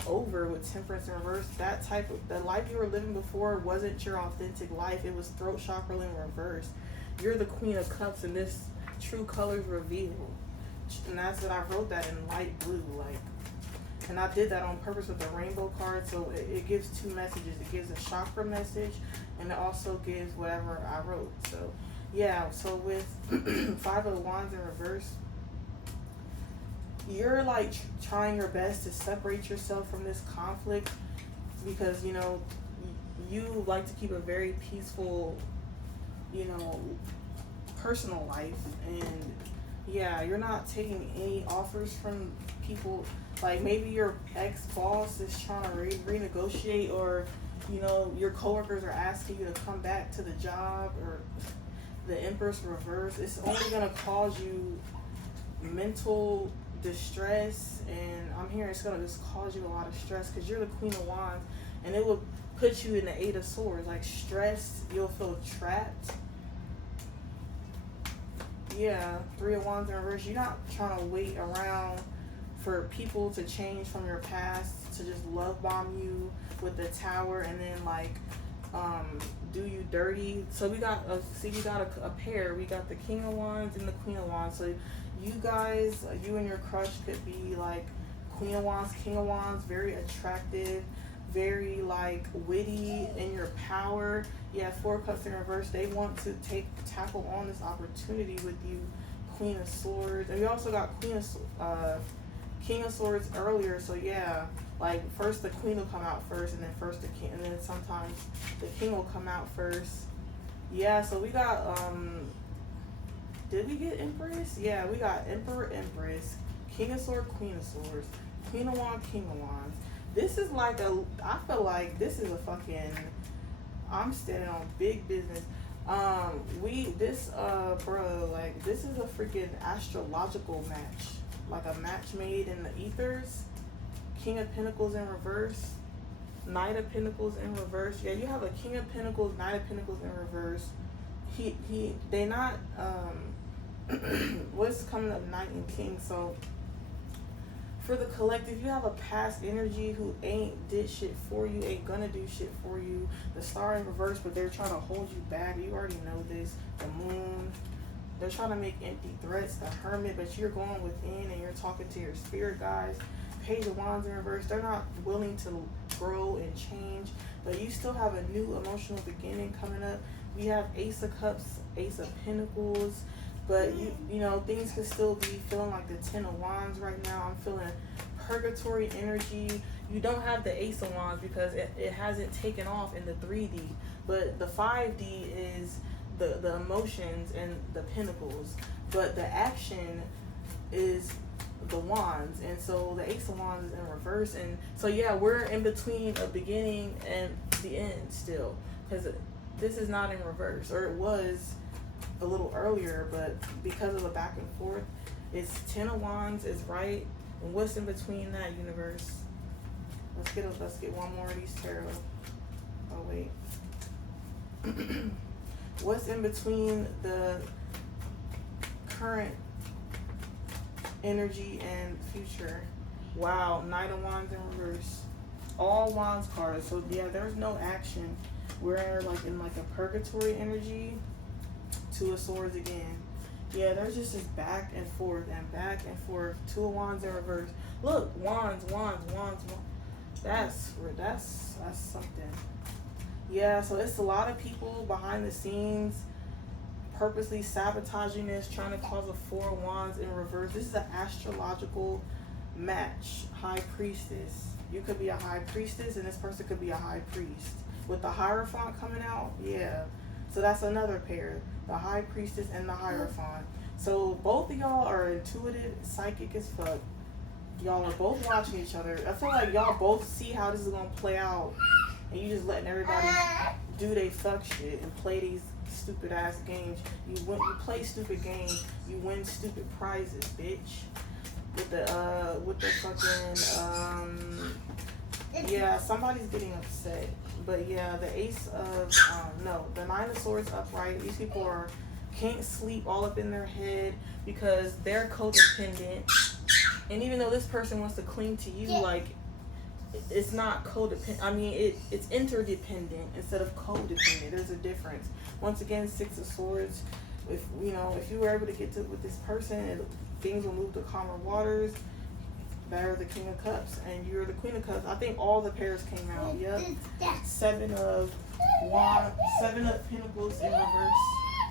over. With Temperance in reverse, that type of the life you were living before wasn't your authentic life. It was throat chakra in reverse. You're the Queen of Cups, and this true colors revealed. And that's what I wrote that in light blue, like. And I did that on purpose with the rainbow card, so it gives 2 messages. It gives a chakra message, and it also gives whatever I wrote. So yeah, so with 5 of Wands in reverse, you're like trying your best to separate yourself from this conflict, because you like to keep a very peaceful personal life. And yeah, you're not taking any offers from people. Like maybe your ex-boss is trying to renegotiate, or your coworkers are asking you to come back to the job, or the Empress reverse. It's only going to cause you mental distress, and I'm hearing it's going to just cause you a lot of stress, because you're the Queen of Wands, and it will put you in the 8 of Swords, like stressed. You'll feel trapped. Yeah, 3 of Wands in reverse. You're not trying to wait around for people to change from your past to just love bomb you with the Tower, and then do you dirty. So we got a pair. We got the King of Wands and the Queen of Wands. So you guys, you and your crush could be like Queen of Wands, King of Wands, very attractive, very like witty in your power. Yeah, 4 Cups in reverse. They want to tackle on this opportunity with you, Queen of Swords. And we also got King of Swords earlier. So yeah, like first the Queen will come out first, and then first the King, and then sometimes the King will come out first. Yeah, so we got did we get Empress? Yeah, we got Emperor, Empress, King of Swords, Queen of Swords, Queen of Wands, King of Wands. This is like I feel like this is a fucking, I'm standing on big business. This is a freaking astrological match. Like a match made in the ethers. King of Pentacles in reverse. Knight of Pentacles in reverse. Yeah, you have a King of Pentacles, Knight of Pentacles in reverse. They not, what's coming up, Knight and King. So for the collective, you have a past energy who ain't did shit for you, ain't gonna do shit for you. The Star in reverse, but they're trying to hold you back. You already know this. The Moon, they're trying to make empty threats. The Hermit, but you're going within and you're talking to your spirit guides. Page of Wands in reverse, they're not willing to grow and change, but you still have a new emotional beginning coming up. We have Ace of Cups, Ace of Pentacles, but you know, things could still be feeling like the Ten of Wands right now. I'm feeling purgatory energy. You don't have the Ace of Wands because it hasn't taken off in the 3D, but the 5D is the emotions and the Pentacles, but the action is the Wands. And so the Ace of Wands is in reverse, and so yeah, we're in between a beginning and the end still, because this is not in reverse, or it was a little earlier, but because of the back and forth, it's Ten of Wands is right. And what's in between that, universe? Let's get one more of these tarot. Oh wait. What's in between the current energy and future? Wow, Knight of Wands in reverse. All Wands cards. So yeah, there's no action. We're like in like a purgatory energy. Two of Swords again. Yeah, there's just this back and forth and back and forth. Two of Wands in reverse. Look, Wands. That's something. Yeah, so it's a lot of people behind the scenes purposely sabotaging this, trying to cause a Four of Wands in reverse. This is an astrological match. High Priestess. You could be a High Priestess and this person could be a High Priest. With the Hierophant coming out, yeah. So that's another pair. The High Priestess and the Hierophant. So both of y'all are intuitive, psychic as fuck. Y'all are both watching each other. I feel like y'all both see how this is gonna play out, and you just letting everybody do they fuck shit and play these stupid ass games. You play stupid games, you win stupid prizes, bitch. With the fucking yeah, somebody's getting upset. But yeah, the Ace of the Nine of Swords upright. These people can't sleep, all up in their head because they're codependent. And even though this person wants to cling to you, like, it's not codependent. I mean, it's interdependent instead of codependent. There's a difference. Once again, Six of Swords. If you were able to get to with this person, things will move to calmer waters. They're the King of Cups, and you're the Queen of Cups. I think all the pairs came out. Yep. Seven of Pentacles in reverse.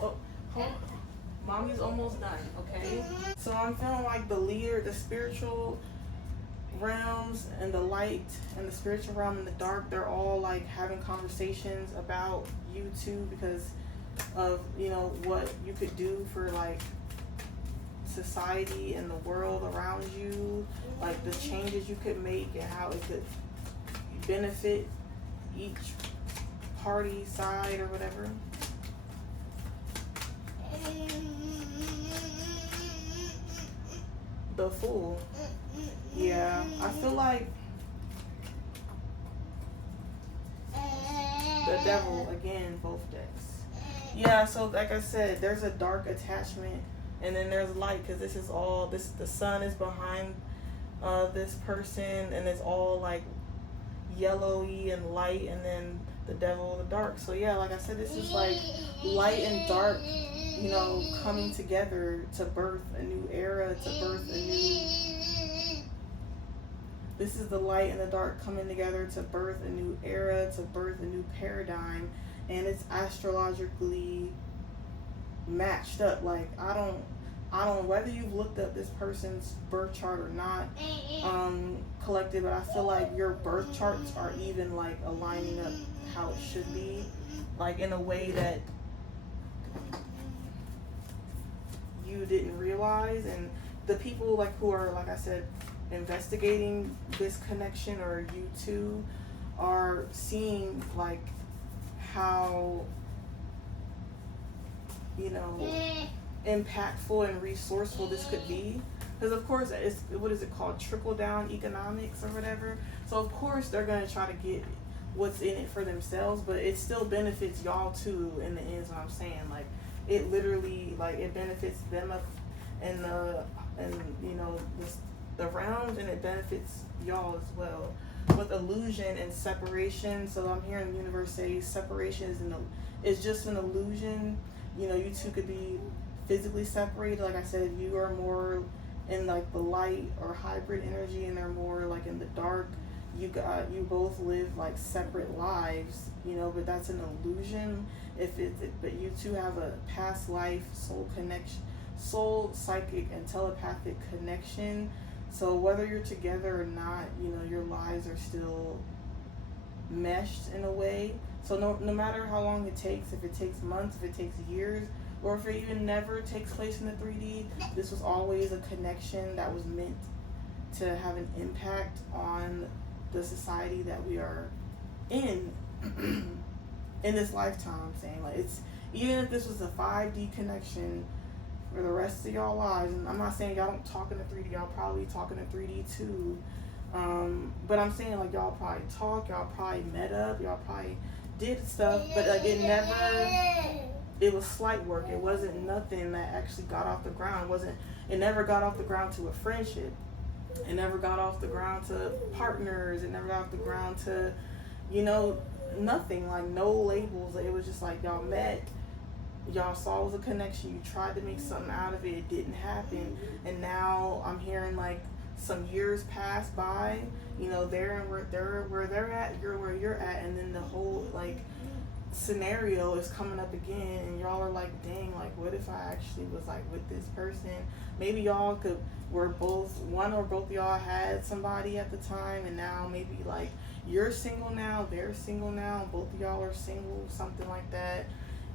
Oh, hold on. Mommy's almost done, okay? So I'm feeling like the leader, the spiritual realms and the light and the spiritual realm and the dark, they're all like having conversations about you two because of, what you could do for like society and the world around you, like the changes you could make and how it could benefit each party side or whatever. The Fool. Yeah, I feel like the Devil again, both decks. Yeah, so like I said, there's a dark attachment. And then there's light, because the sun is behind this person, and it's all like yellowy and light, and then the Devil, the dark. So yeah, like I said, this is like light and dark, coming together to birth a new era, to birth a new... This is the light and the dark coming together to birth a new era, to birth a new paradigm, and it's astrologically matched up. Like I don't whether you've looked up this person's birth chart or not, collective, but I feel like your birth charts are even like aligning up how it should be, like in a way that you didn't realize. And the people like who are, like I said, investigating this connection, or you two are seeing like how impactful and resourceful this could be, because of course it's, what is it called, trickle down economics or whatever. So of course they're going to try to get what's in it for themselves, but it still benefits y'all too in the end. Is what I'm saying. Like it literally, like it benefits them up and the realms, and it benefits y'all as well. With illusion and separation, so I'm hearing the universe say separation is just an illusion. You two could be physically separated. Like I said, you are more in like the light or hybrid energy, and they're more like in the dark. You both live like separate lives, but that's an illusion. But you two have a past life soul connection, soul, psychic, and telepathic connection. So whether you're together or not, your lives are still meshed in a way. So no matter how long it takes, if it takes months, if it takes years, or if it even never takes place in the 3D, this was always a connection that was meant to have an impact on the society that we are in in this lifetime. I'm saying, like, it's, even if this was a 5D connection for the rest of y'all lives, and I'm not saying y'all don't talk in the 3D, y'all probably talking in 3D too, but I'm saying, like, y'all probably talk, y'all probably met up, y'all probably did stuff, but like it was slight work. It wasn't nothing that actually got off the ground. It never got off the ground to a friendship. It never got off the ground to partners. It never got off the ground to, nothing, like no labels. It was just like y'all met, y'all saw it was a connection, you tried to make something out of it, it didn't happen, and now I'm hearing like some years pass by, they're where they're at, you're where you're at, and then the whole like scenario is coming up again, and y'all are like, dang, like what if I actually was like with this person? Maybe y'all were both, one or both of y'all had somebody at the time, and now maybe like you're single now, they're single now, both of y'all are single, something like that.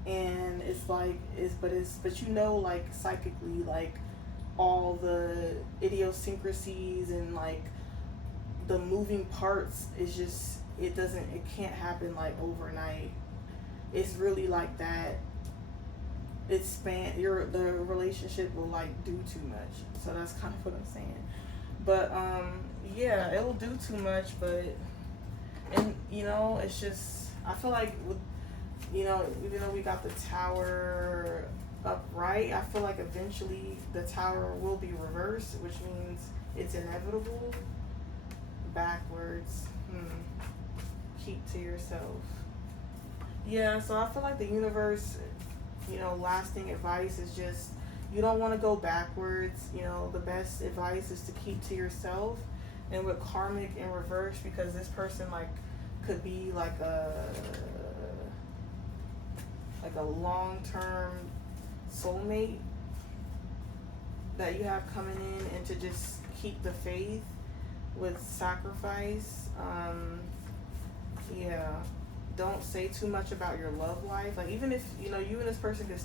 And it's like, but like psychically, like all the idiosyncrasies and like the moving parts is just, it can't happen like overnight. It's really like that. The relationship will like do too much. So that's kind of what I'm saying. But yeah, it will do too much, but, and it's just, I feel like with, even though we got the tower upright, I feel like eventually the tower will be reversed, which means it's inevitable. Backwards. Keep to yourself. Yeah, so I feel like the universe, lasting advice is just, you don't want to go backwards. The best advice is to keep to yourself. And with karmic in reverse, because this person like could be like a long-term soulmate that you have coming in, and to just keep the faith with sacrifice. Yeah, don't say too much about your love life. Like, even if you and this person could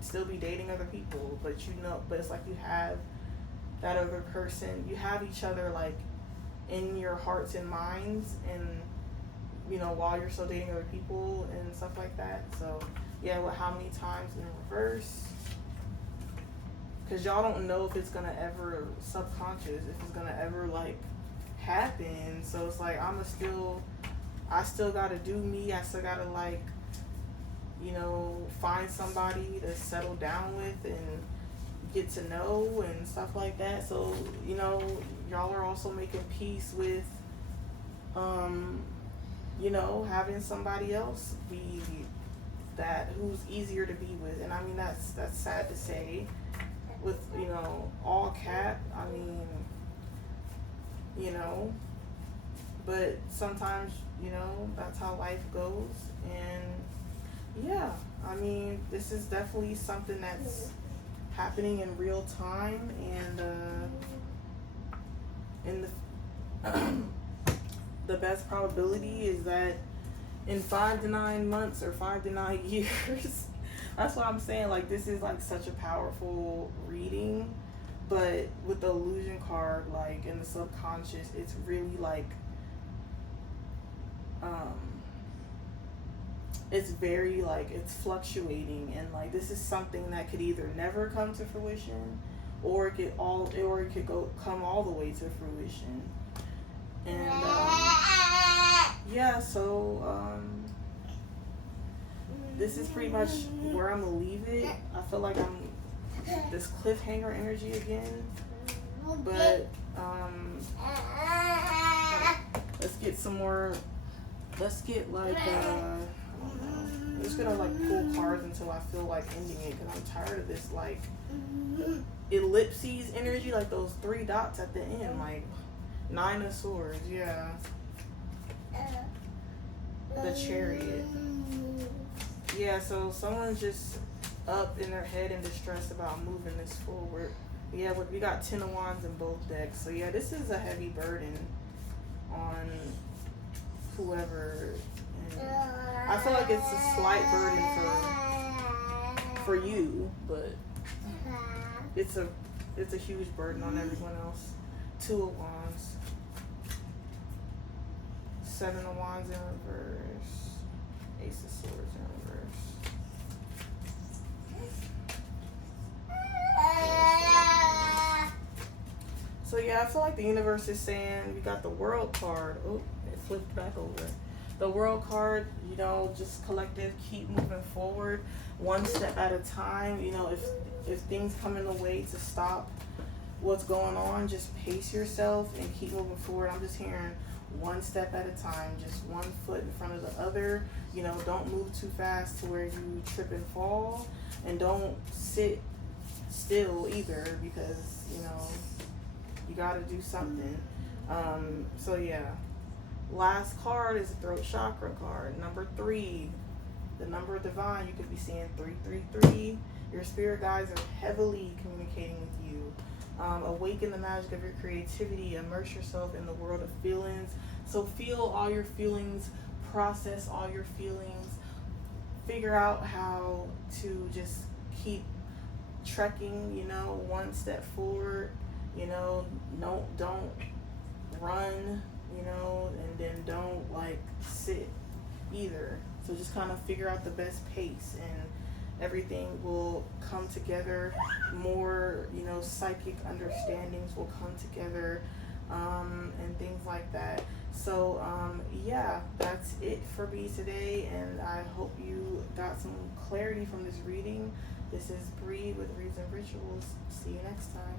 still be dating other people, but it's like you have that other person, you have each other like in your hearts and minds, and while you're still dating other people and stuff like that. So yeah, how many times in reverse? Because y'all don't know if it's gonna ever, subconscious, if it's gonna ever like happen. So it's like, I still gotta do me. I still gotta like, find somebody to settle down with and get to know and stuff like that. So, y'all are also making peace with, having somebody else be who's easier to be with. And I mean, that's sad to say, with, all cap, I mean, but sometimes, that's how life goes. And yeah, I mean, this is definitely something that's happening in real time, and the best probability is that in 5 to 9 months or 5 to 9 years, that's what I'm saying, like, this is like such a powerful reading. But with the illusion card, like in the subconscious, it's really like, it's very like, it's fluctuating, and like this is something that could either never come to fruition, or it could come all the way to fruition. And yeah, so this is pretty much where I'm gonna leave it. I feel like I'm this cliffhanger energy again, but let's get some more. Let's get like I don't know. I'm just gonna like pull cards until I feel like ending it because I'm tired of this like ellipses energy, like those three dots at the end, like Nine of Swords, yeah. The Chariot. Yeah, so someone's just up in their head and distressed about moving this forward. Yeah, we got 10 of Wands in both decks. So yeah, this is a heavy burden on whoever. And I feel like it's a slight burden for you, but it's a huge burden on everyone else. 2 of Wands. 7 of Wands in reverse. Ace of Swords in reverse. So yeah, I feel like the universe is saying we got the World card. Oh, it flipped back over. The World card, you know, just collective, keep moving forward, one step at a time. You know, if things come in the way to stop what's going on, just pace yourself and keep moving forward. I'm just hearing one step at a time, just one foot in front of the other. You know, don't move too fast to where you trip and fall, and don't sit still either, because you know you got to do something. So yeah, last card is a throat chakra card, number 3, the number of divine. You could be seeing 333. Your spirit guides are heavily communicating with you. Awaken the magic of your creativity. Immerse yourself in the world of feelings. So feel all your feelings, process all your feelings, figure out how to just keep trekking, you know, one step forward, you know, don't run, you know, and then don't like sit either. So just kind of figure out the best pace, and everything will come together. More, you know, psychic understandings will come together, and things like that. So yeah, that's it for me today, and I hope you got some clarity from this reading. This is Bree with Reads and Rituals. See you next time.